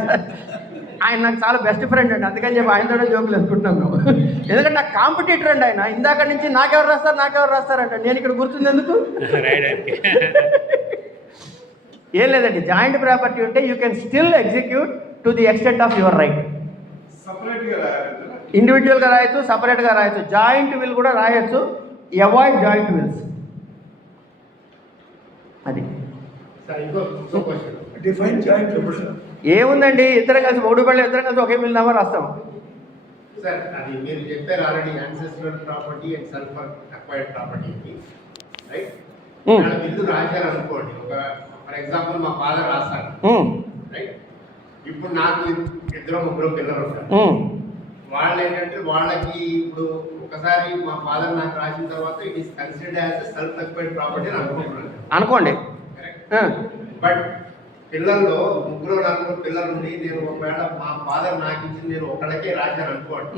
ఆయన నాకు చాలా బెస్ట్ ఫ్రెండ్ అండి, అందుకని చెప్పి ఆయనతోనే జోకులు వేసుకుంటున్నాం మేము. ఎందుకంటే నాకు కాంపిటీటర్ అండి ఆయన. ఇందాక నుంచి నాకెవరు రాస్తారంట. నేను ఇక్కడ కూర్చుంది ఎందుకు? ఏం లేదండి, జాయింట్ ప్రాపర్టీ ఉంటే you can still execute to the extent of your right. సపరేట్గా రాయాలి. ఇండివిజువల్గా రాయొచ్చు, సపరేట్గా రాయొచ్చు, జాయింట్ విల్ కూడా రాయొచ్చు. Avoid joint wills. అది డిఫైన్ జాయింట్ ప్రొపోర్షన్. ఏముందండి, ఇద్దరం కలిసి మూడు పళ్ళు ఇద్దరం కలిసి ఒకే మిల్నామా రాస్తాం. సార్ అది మీరు చెప్పారు already ancestral property and self acquired property right. Bill రాశారు అనుకోండి, ఒక ఫర్ ఎగ్జాంపుల్ మా ఫాదర్ రాస్తాడు రైట్. ఇప్పుడు నాకు ఇద్దరు ముగ్గురు పిల్లలు ఉంటారు. వాళ్ళు ఏంటంటే వాళ్ళకి ఇప్పుడు ఒకసారి మా ఫాదర్ నాకు రాసిన తర్వాత it is considered as self acquired property అని అనుకోండి. బట్ పిల్లల్లో ముగ్గురు నలుగురు పిల్లలు ఉండి నేను ఒకవేళ మా ఫాదర్ నాకు ఇచ్చింది నేను ఒకళ్ళకే రాశాను అనుకోండి,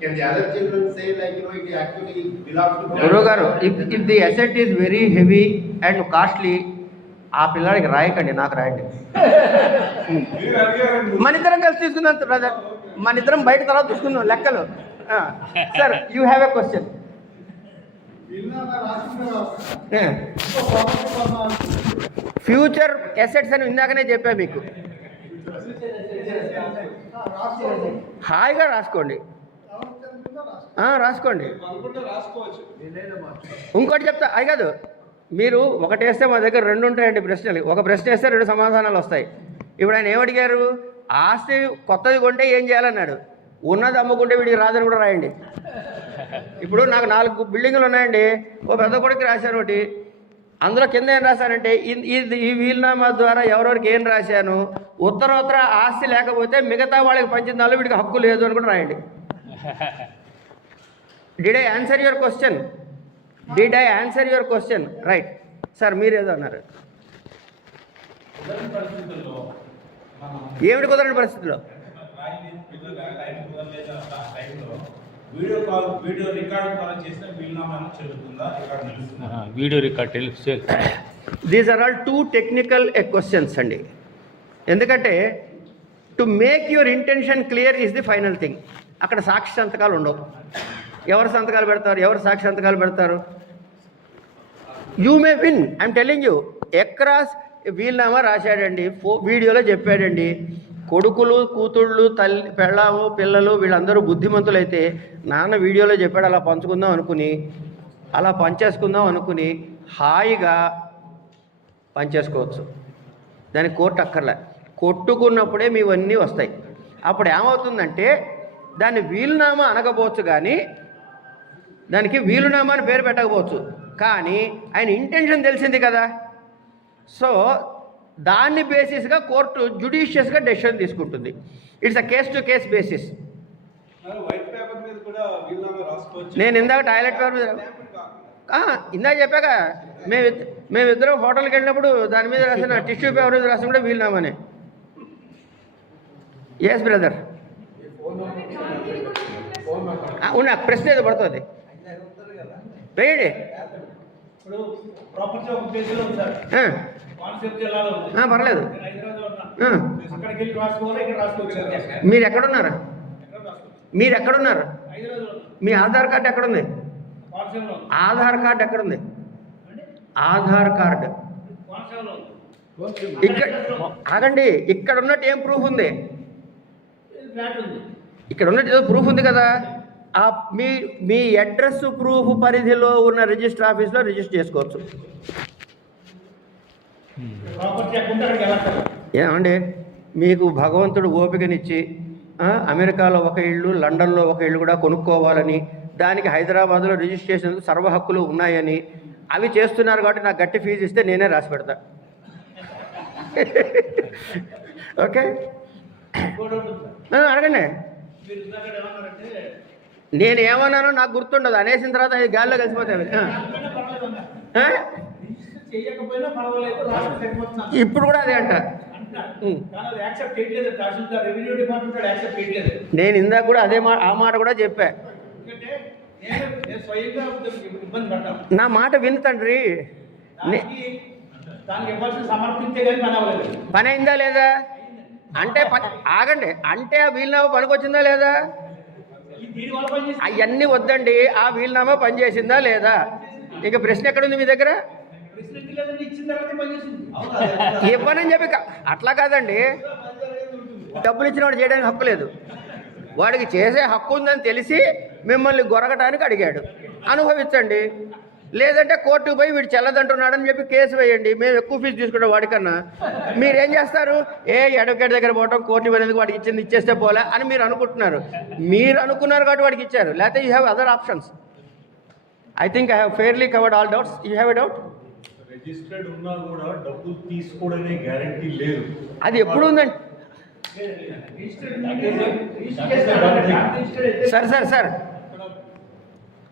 can the other children say like it actually belongs to గురువు గారు, if the asset is very heavy and costly, ఆ పిల్లాడికి రాయకండి, నాకు రాయండి. మన ఇద్దరం కలిసి తీసుకుందాం బ్రదర్, మన ఇద్దరం బయట తర్వాత చూసుకుందాం లెక్కలు. Sir you have a question. Future assets అని ఇందాకనే చెప్పా మీకు. హాయిగా రాసుకోండి, రాసుకోండి. ఇంకోటి చెప్తా, అయి కాదు, మీరు ఒకటి వేస్తే మా దగ్గర 2 ఉంటాయండి ప్రశ్నలు. ఒక ప్రశ్న వేస్తే 2 సమాధానాలు వస్తాయి. ఇప్పుడు ఆయన ఏమడిగారు, ఆస్తి కొత్తది కొంటే ఏం చేయాలన్నాడు. ఉన్నది అమ్ముకుంటే వీడికి రాదని కూడా రాయండి. ఇప్పుడు నాకు 4 బిల్డింగులు ఉన్నాయండి, ఓ పెద్ద కొడుకు రాశాను ఒకటి, అందులో కింద ఏం రాశానంటే ఈ వీలునామా ద్వారా ఎవరెవరికి ఏం రాశాను, ఉత్తరోత్తర ఆస్తి లేకపోతే మిగతా వాళ్ళకి పంచిన దానిలో వీడికి హక్కు లేదు అని కూడా రాయండి. Did I answer your question? Right sir, మీరేదో అన్నారు. ఏమిటి కుదరని పరిస్థితుల్లో? వీడియో రికార్డింగ్ ద్వారా చేసిన వీలునామా చెల్లుతుందా? Video record these are all 2 technical questions అండి. ఎందుకంటే to make your intention clear is the final thing. అక్కడ సాక్షి సంతకాలు ఉండవు. ఎవరు సంతకాలు పెడతారు, ఎవరు సాక్షి సంతకాలు పెడతారు? You may win, I'm telling you. Across వీలునామా రాశాడండి, వీడియోలో చెప్పాడండి. కొడుకులు కూతుళ్ళు తల్లి పెళ్ళాము పిల్లలు వీళ్ళందరూ బుద్ధిమంతులైతే నాన్న వీడియోలో చెప్పాడు అలా పంచుకుందాం అనుకుని అలా పంచేసుకుందాం అనుకుని హాయిగా పంచేసుకోవచ్చు. దానికి కోర్టు అక్కర్లే. కొట్టుకున్నప్పుడే మీవన్నీ వస్తాయి. అప్పుడు ఏమవుతుందంటే దాన్ని వీలునామా అనకపోవచ్చు, కానీ దానికి వీలునామా అని పేరు పెట్టకపోవచ్చు, కానీ ఆయన ఇంటెన్షన్ తెలిసింది కదా. సో దాన్ని బేసిస్గా కోర్టు జ్యుడిషియస్గా డెసిషన్ తీసుకుంటుంది. It's a case to case basis. White paper మీద కూడా వీలునామా రాసుకోవచ్చు. నేను ఇందాక టాయిలెట్ పేపర్ మీద ఇందాక చెప్పాక మేమిద్దరం హోటల్కి వెళ్ళినప్పుడు దాని మీద రాసిన టిష్యూ పేపర్ మీద రాసిన కూడా వీలునామానే. ఎస్ బ్రదర్, ఉన్న ప్రశ్న ఏదో పడుతుంది వేయండి. ఇప్పుడు ప్రాపర్టీ ఒక ప్లేస్లో ఉంది సార్, కాన్సెప్ట్ జిల్లాలో ఉంది, పర్లేదు. హైదరాబాద్లో ఉన్నా, అక్కడికి వెళ్ళి రాసుకోవాలి, ఇక్కడ రాసుకోవచ్చు. మీరు ఎక్కడున్నారు? మీరు ఎక్కడున్నారు? హైదరాబాద్లో ఉన్నా, మీ ఆధార్ కార్డు ఎక్కడుంది? కోనసీమలో ఉంది. ఆధార్ కార్డు ఎక్కడుంది? ఆధార్ కార్డు కోనసీమలో ఉంది. ఇక్కడ ఆగండి, ఇక్కడ ఉన్నట్టు ఏం ప్రూఫ్ ఉంది? ఫ్లాట్ ఉంది. ఇక్కడ ఉన్నట్టు ఏదో ప్రూఫ్ ఉంది కదా. మీ అడ్రస్ ప్రూఫ్ పరిధిలో ఉన్న రిజిస్టర్ ఆఫీస్లో రిజిస్టర్ చేసుకోవచ్చు. ప్రాపర్టీ అక్కడ ఉంటే అక్కడికి వెళ్ళాలి. ఏమండి, మీకు భగవంతుడు ఓపికనిచ్చి అమెరికాలో ఒక ఇల్లు, లండన్లో ఒక ఇల్లు కూడా కొనుక్కోవాలని, దానికి హైదరాబాద్లో రిజిస్ట్రేషన్ సర్వ హక్కులు ఉన్నాయని అవి చేస్తున్నారు కాబట్టి నాకు గట్టి ఫీజు ఇస్తే నేనే రాసి పెడతా. ఓకే, అడగండి. మీరు ఇందాక ఏమన్నారంటే నేను ఏమన్నానో నాకు గుర్తుండదు, అనేసిన తర్వాత అది గాల్లో కలిసిపోతాయి. చేయకపోయినా పర్వాలేదు, రాష్ట్ర సరిపోతుంది ఇప్పుడు కూడా అదే అంట. కానీ అది యాక్సెప్ట్ చేయట్లేదు. తహసీల్దార్ రెవెన్యూ డిపార్ట్మెంట్ యాక్సెప్ట్ చేయట్లేదు. నేను ఇందాక కూడా అదే ఆ మాట కూడా చెప్పా. ఎందుకంటే నేను స్వయంగా ఇబ్బంది పడ్డాను. నా మాట విను తండ్రి. దానికి ఇవ్వాల్సిన సమర్పించే కానీ పని అవ్వలేదు. పని అయిందా లేదా అంటే ఆగండి, అంటే ఆ వీలునామా పనికొచ్చిందా లేదా? దీనివల్ల పని చేసి అవన్నీ వద్దండి, ఆ వీలునామా పనిచేసిందా లేదా? ఇక ప్రశ్న ఎక్కడుంది మీ దగ్గర? ప్రెసిడెంట్ లేదని ఇచ్చిన తర్వాత పని చేసింది. ఇవ్వనని చెప్పి అట్లా కాదండి, డబ్బులు ఇచ్చిన వాడు చేయడానికి హక్కు లేదు. వాడికి చేసే హక్కు ఉందని తెలిసి మిమ్మల్ని గొరగటానికి అడిగాడు, అనుభవించండి. లేదంటే కోర్టుకు పోయి వీడు చెల్లదంటున్నాడని చెప్పి కేసు వేయండి, మేము ఎక్కువ ఫీజు తీసుకుంటాం వాడికన్నా. మీరేం చేస్తారు? అడ్వకేట్ దగ్గర పోవటం, కోర్టు పోయినందుకు వాడికి ఇచ్చింది ఇచ్చేస్తే పోలే అని మీరు అనుకుంటున్నారు. మీరు అనుకున్నారు కాబట్టి వాడికి ఇచ్చారు, లేకపోతే you have other options. I think I have fairly covered all doubts. You have a doubt? Registered ఉన్నా కూడా డబ్బులు తీసుకోవడమే గ్యారంటీ లేదు. అది ఎప్పుడు ఉందండి?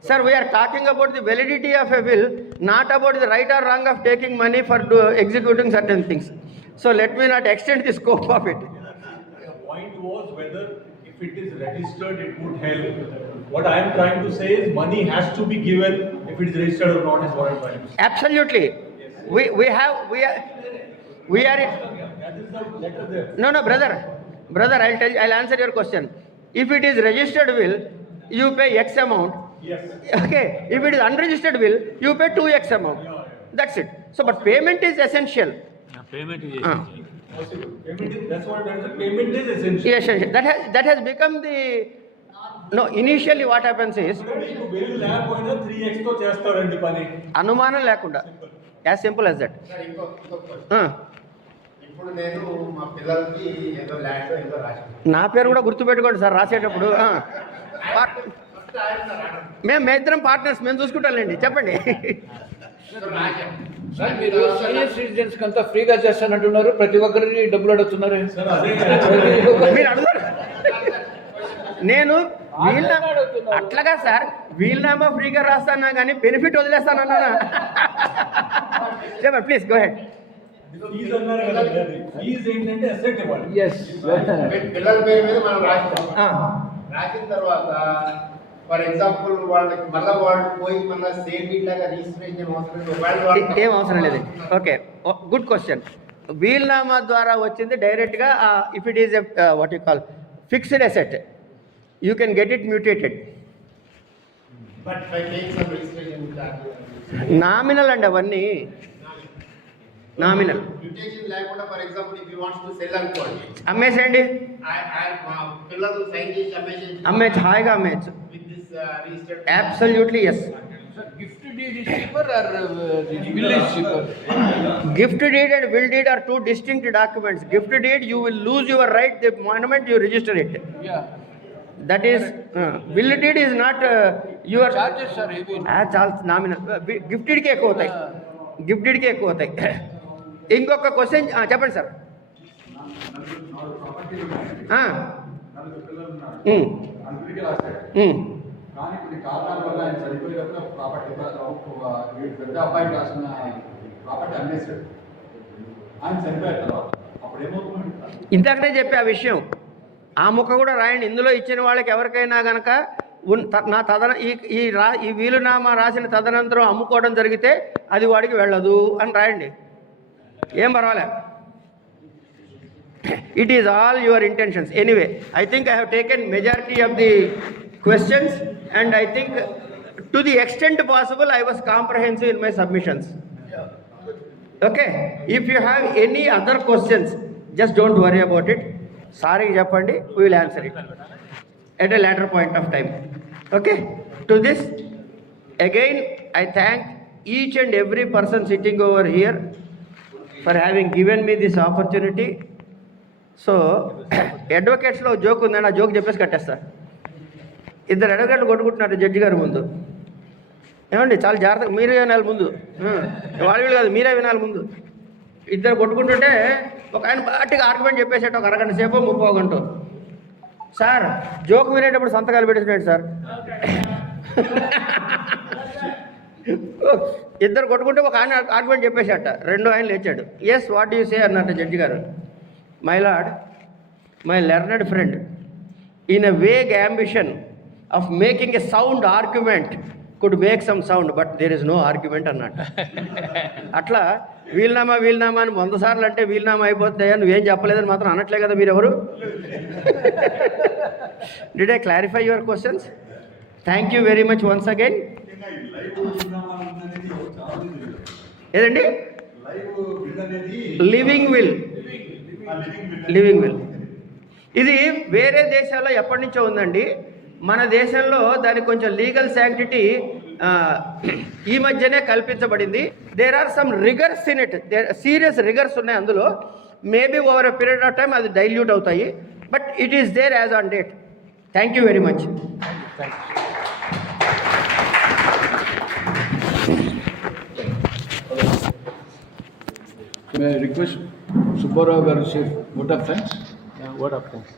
Sir, we are talking about the validity of a will, not about the right or wrong of taking money for executing certain things. So let me not extend the scope of it. The point was whether if it is registered, it would help. What I am trying to say is money has to be given if it is registered or not is what I am trying to say. Absolutely. We are. That is the letter there. No, brother. I'll answer your question. If it is registered will, you pay X amount. Yes. Okay. If it is unregistered will, you pay 2X amount. That's it. So, but payment is essential. Payment is Possible. Payment is, that's what that is. Payment is essential. Essential. That has become the. No, initially what happens is. మీకు బిల్లు లేకపోయినా 3x తో చేస్తారండి పని. అనుమానం లేకుండా. As simple as that. Sir ఇంకో ఇప్పుడు నేను మా పిల్లలకి ఏదో ల్యాండ్ ఏదో రాశాను. నా పేరు కూడా గుర్తుపెట్టుకోండి సార్ రాసేటప్పుడు. మేము ఇద్దరం పార్ట్నర్స్, మేము చూసుకుంటాంలేండి. చెప్పండి. సార్ మీరు సీనియర్ సిటిజన్స్ అంతా ఫ్రీగా చేస్తానంటున్నారు, ప్రతి ఒక్కరికి డబ్బులు అడుగుతున్నారు. మీరు అడుగుతారు. నేను అట్లాగా సార్ వీలునామా ఫ్రీగా రాస్తానా కానీ బెనిఫిట్ వదిలేస్తానన్నా. చెప్పండి ప్లీజ్ గో హెడ్. ఫీజు అన్నారు కదా, ఫీజు ఏంటంటే అసెట్ ఇవ్వాలి. పిల్లల పేరు మీద మనం రాసిన తర్వాత ఫర్ ఎగ్జాంపుల్ వాళ్ళకి మళ్ళీ వాళ్ళు పోయి మళ్ళీ సేమ్ ఇట్లాగా రిజిస్ట్రేషన్ అవసరం ఏం అవసరం లేదు. Okay, good question. వీలునామా ద్వారా వచ్చింది డైరెక్ట్గా if it is what you call fixed asset, you can get it mutated. But by take some registration nominal అండి అవన్నీ. నామినల్. మ్యూటేషన్ లేకుండా for example if you wants to sell అనుకోండి, అమ్మేసేయండి, మా పిల్లలు సైన్ చేసి అమ్మేయచ్చు, హాయిగా అమ్మేయచ్చు. With this registered absolutely yes. Sir, gift deed is cheaper or the will is cheaper? Gift deed and will deed are two distinct documents. Gift deed, you will lose your right the moment you register it. Yeah. That is, will deed is not your. Charges are heavy. Charge nominal. Gift డీడ్కి ఎక్కువ అవుతాయి, గిఫ్ట్ డీడ్కి ఎక్కువ అవుతాయి. ఇంకొక క్వశ్చన్ చెప్పండి సార్. కానీ కొన్ని కారణాల వల్ల ఆయన చనిపోయేటప్పుడు ప్రాపర్టీ పెద్ద అబ్బాయి రాసిన ప్రాపర్టీ అమ్మేశాడు. ఆయన చనిపోయారు తర్వాత అప్పుడు ఏమవుతుంది? ఇంతకనే చెప్పే ఆ విషయం, ఆ ముక్క కూడా రాయండి. ఇందులో ఇచ్చిన వాళ్ళకి ఎవరికైనా గనక నా ఈ వీలునామా రాసిన తదనంతరం అమ్ముకోవడం జరిగితే అది వాడికి వెళ్ళదు అని రాయండి, ఏం పర్వాలే. It is all your intentions. Anyway, I think I have taken majority of the questions, and I think to the extent possible I was comprehensive in my submissions. Okay, if you have any other questions, just don't worry about it. Sorry cheppandi, we will answer it at a later point of time. Okay, to this again I thank each and every person sitting over here for having given me this opportunity. So అడ్వకేట్స్లో జోక్ ఉందని ఆ జోక్ చెప్పేసి కట్టేస్తా. ఇద్దరు అడ్వకేట్లు కొట్టుకుంటున్నారు జడ్జి గారి ముందు. ఏమండి చాలా జాగ్రత్తగా మీరే వినాలి ముందు, వాళ్ళు కాదు మీరే వినాలి ముందు. ఇద్దరు కొట్టుకుంటుంటే ఒక ఆయన బాటిగా ఆర్గ్యుమెంట్ చెప్పేసేట ఒక అరగంట సేపు 30 గంట. సార్ జోక్ వినేటప్పుడు సంతకాలు పెట్టేసినాడు సార్. ఇద్దరు కొట్టుకుంటే ఒక ఆయన ఆర్గ్యుమెంట్ చెప్పేసేట, రెండో ఆయన లేచాడు. ఎస్ వాట్ యూ సే అన్నట్టు జడ్జి గారు. My lord, my learned friend, in a vague ambition of making a sound argument, could make some sound, but there is no argument అన్నట్టు. అట్లా వీలునామా అని 100 సార్లు అంటే వీలునామా అయిపోతాయా, నువ్వేం చెప్పలేదని మాత్రం అనట్లే కదా మీరెవరు. Did I clarify your questions? Thank you very much once again. ఏదండి? Living will. ఇది వేరే దేశాల్లో ఎప్పటి నుంచో ఉందండి. మన దేశంలో దానికి కొంచెం లీగల్ శాంక్టిటీ ఈ మధ్యనే కల్పించబడింది. There are some rigors in it, serious rigors ఉన్నాయి అందులో. Maybe over a period of time అది డైల్యూట్ అవుతాయి, but it is there as on date. Thank you very much. May I request Subbarao garu say vote of thanks? Vote of thanks.